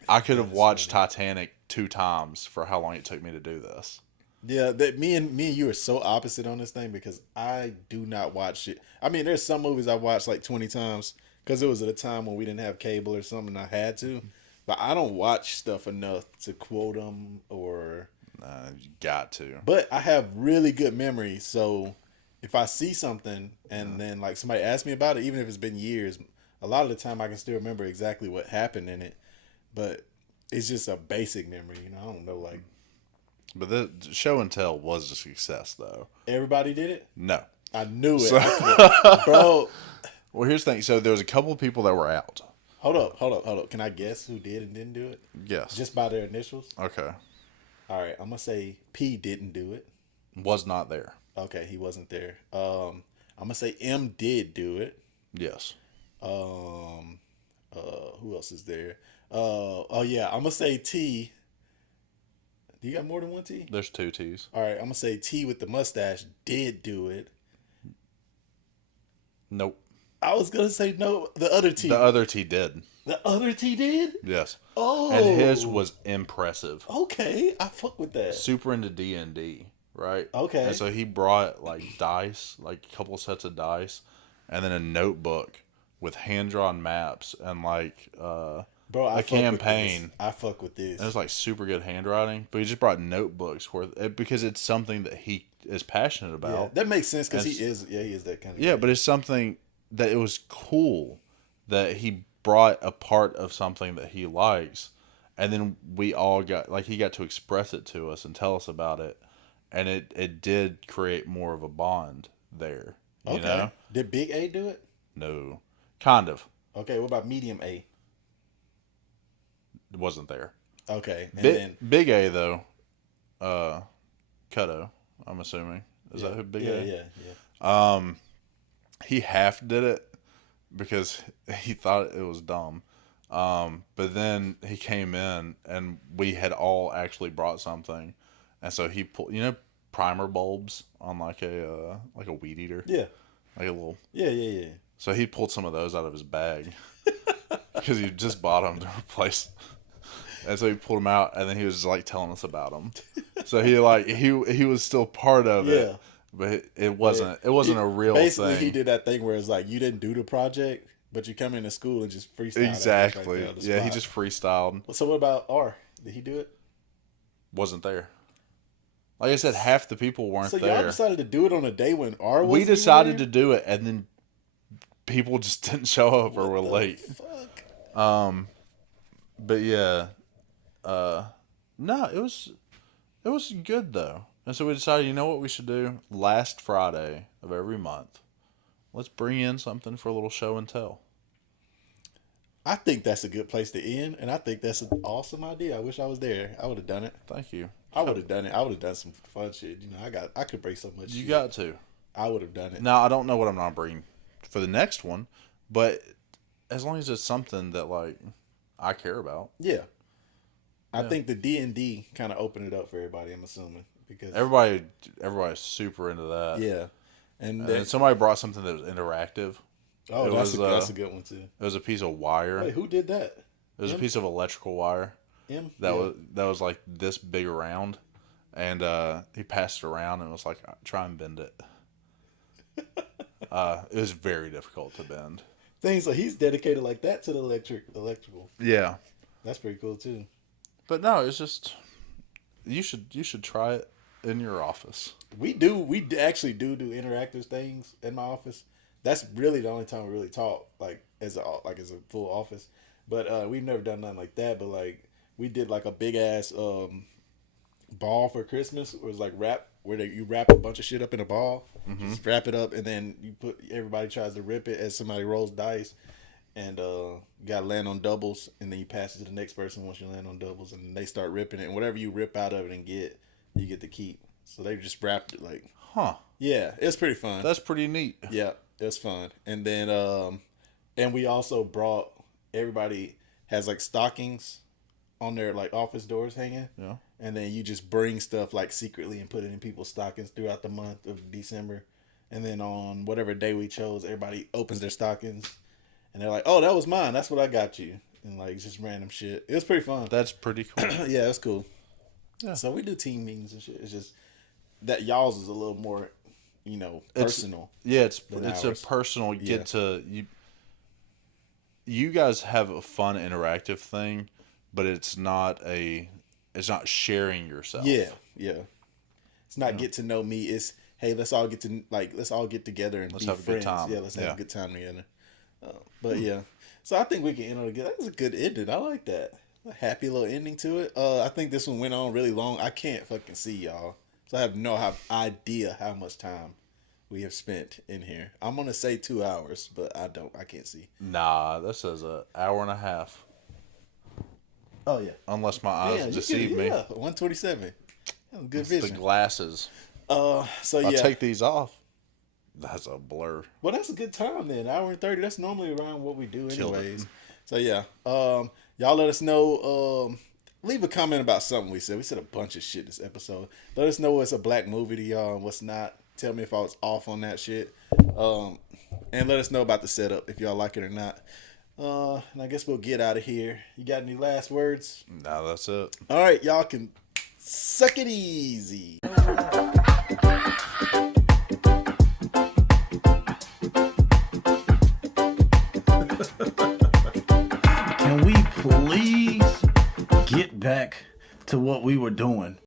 I could have watched Titanic 2 times for how long it took me to do this. Yeah, that me and you are so opposite on this thing because I do not watch it. I mean, there's some movies I watched like 20 times because it was at a time when we didn't have cable or something. I had to, but I don't watch stuff enough to quote them or. You got to. But I have really good memory, so if I see something and then like somebody asks me about it, even if it's been years, a lot of the time I can still remember exactly what happened in it. But it's just a basic memory, I don't know, like. But the show and tell was a success, though. Everybody did it? No. I knew it. So, bro. Well, here's the thing. So there was a couple of people that were out. Hold up. Can I guess who did and didn't do it? Yes. Just by their initials? Okay. All right. I'm going to say P didn't do it. Was not there. Okay. He wasn't there. I'm going to say M did do it. Yes. Who else is there? Oh, yeah. I'm going to say T. Do you got more than one T? There's 2 T's. All right. I'm going to say T with the mustache did do it. Nope. I was gonna say no. The other T. The other T did. The other T did. Yes. Oh. And his was impressive. Okay, I fuck with that. Super into D&D, right? Okay. And so he brought like dice, like a couple sets of dice, and then a notebook with hand drawn maps and like Bro, I a fuck campaign. With this. I fuck with this. And it was like super good handwriting, but he just brought notebooks because it's something that he is passionate about. Yeah, that makes sense because he is that kind of yeah, guy. but it's something that it was cool that he brought a part of something that he likes, and then we all got he got to express it to us and tell us about it, and it did create more of a bond there. You know? Did Big A do it? No, kind of. Okay, what about Medium A? It wasn't there. Okay, and then Big A though, Cutto, I'm assuming. Is that who Big A? Yeah. He half did it because he thought it was dumb. But then he came in and we had all actually brought something. And so he pulled, primer bulbs on like a weed eater. Yeah. Like a little. Yeah. So he pulled some of those out of his bag because he just bought them to replace. And so he pulled them out and then he was just like telling us about them. So he was still part of it. But it wasn't a real basically, thing. he did that thing where it's like you didn't do the project, but you come into school and just freestyle. Exactly. Right yeah, he just freestyled. So what about R? Did he do it? Wasn't there. Like I said, half the people weren't there. So y'all decided to do it on a day when R was. We decided to do it, and then people just didn't show up or were late. Fuck. But yeah, no, it was good though. And so we decided, you know what we should do? Last Friday of every month, let's bring in something for a little show and tell. I think that's a good place to end, and I think that's an awesome idea. I wish I was there. I would have done it. Thank you. I would have done it. I would have done some fun shit. I could break so much. You shit. got to. I would have done it. Now I don't know what I'm gonna bring for the next one, but as long as it's something that like I care about. Yeah. I think the D&D kind of opened it up for everybody. I'm assuming because everybody's super into that. Yeah, and then somebody brought something that was interactive. Oh, that's a good one too. It was a piece of wire. Wait, who did that? It was a piece of electrical wire. That was like this big around, and he passed it around and was like, try and bend it. It was very difficult to bend. Things like he's dedicated like that to the electrical. Yeah, that's pretty cool too. But no, it's just you should try it in your office. We actually do interactive things in my office. That's really the only time we really talk as a full office. But we've never done nothing like that. But like we did like a big ass ball for Christmas. It was like you wrap a bunch of shit up in a ball, just wrap it up, and then everybody tries to rip it as somebody rolls dice, and you gotta land on doubles, and then you pass it to the next person once you land on doubles, and they start ripping it, and whatever you rip out of it and you get to keep. So they just wrapped it like, yeah, it's pretty fun. That's pretty neat. Yeah, it's fun. And then and we also brought, everybody has like stockings on their like office doors hanging. Yeah. And then you just bring stuff like secretly and put it in people's stockings throughout the month of December. And then on whatever day we chose, everybody opens their stockings and they're like, "Oh, that was mine. That's what I got you." And like just random shit. It was pretty fun. That's pretty cool. Yeah, it's cool. Yeah. So we do team meetings and shit. It's just that y'all's is a little more, personal. It's ours. a personal get to you. You guys have a fun interactive thing, but it's not sharing yourself. Yeah. It's not get to know me. It's hey, let's all get together and let's be have friends. a good time. Yeah, let's have a good time together. But yeah, so I think we can end it together. That was a good ending. I like that. A happy little ending to it. I think this one went on really long. I can't fucking see y'all, so I have no idea how much time we have spent in here. I'm gonna say 2 hours, but I can't see. Nah, this is an hour and a half. Oh yeah. Unless my eyes deceive me. Yeah, 127. Good it's vision. The glasses. So yeah. I take these off. That's a blur. Well, that's a good time then. Hour and 30. That's normally around what we do anyways. So yeah. Y'all let us know. Leave a comment about something we said. We said a bunch of shit this episode. Let us know what's a black movie to y'all and what's not. Tell me if I was off on that shit. And let us know about the setup if y'all like it or not. And I guess we'll get out of here. You got any last words? No, that's it. All right, y'all can suck it easy. Can we please get back to what we were doing?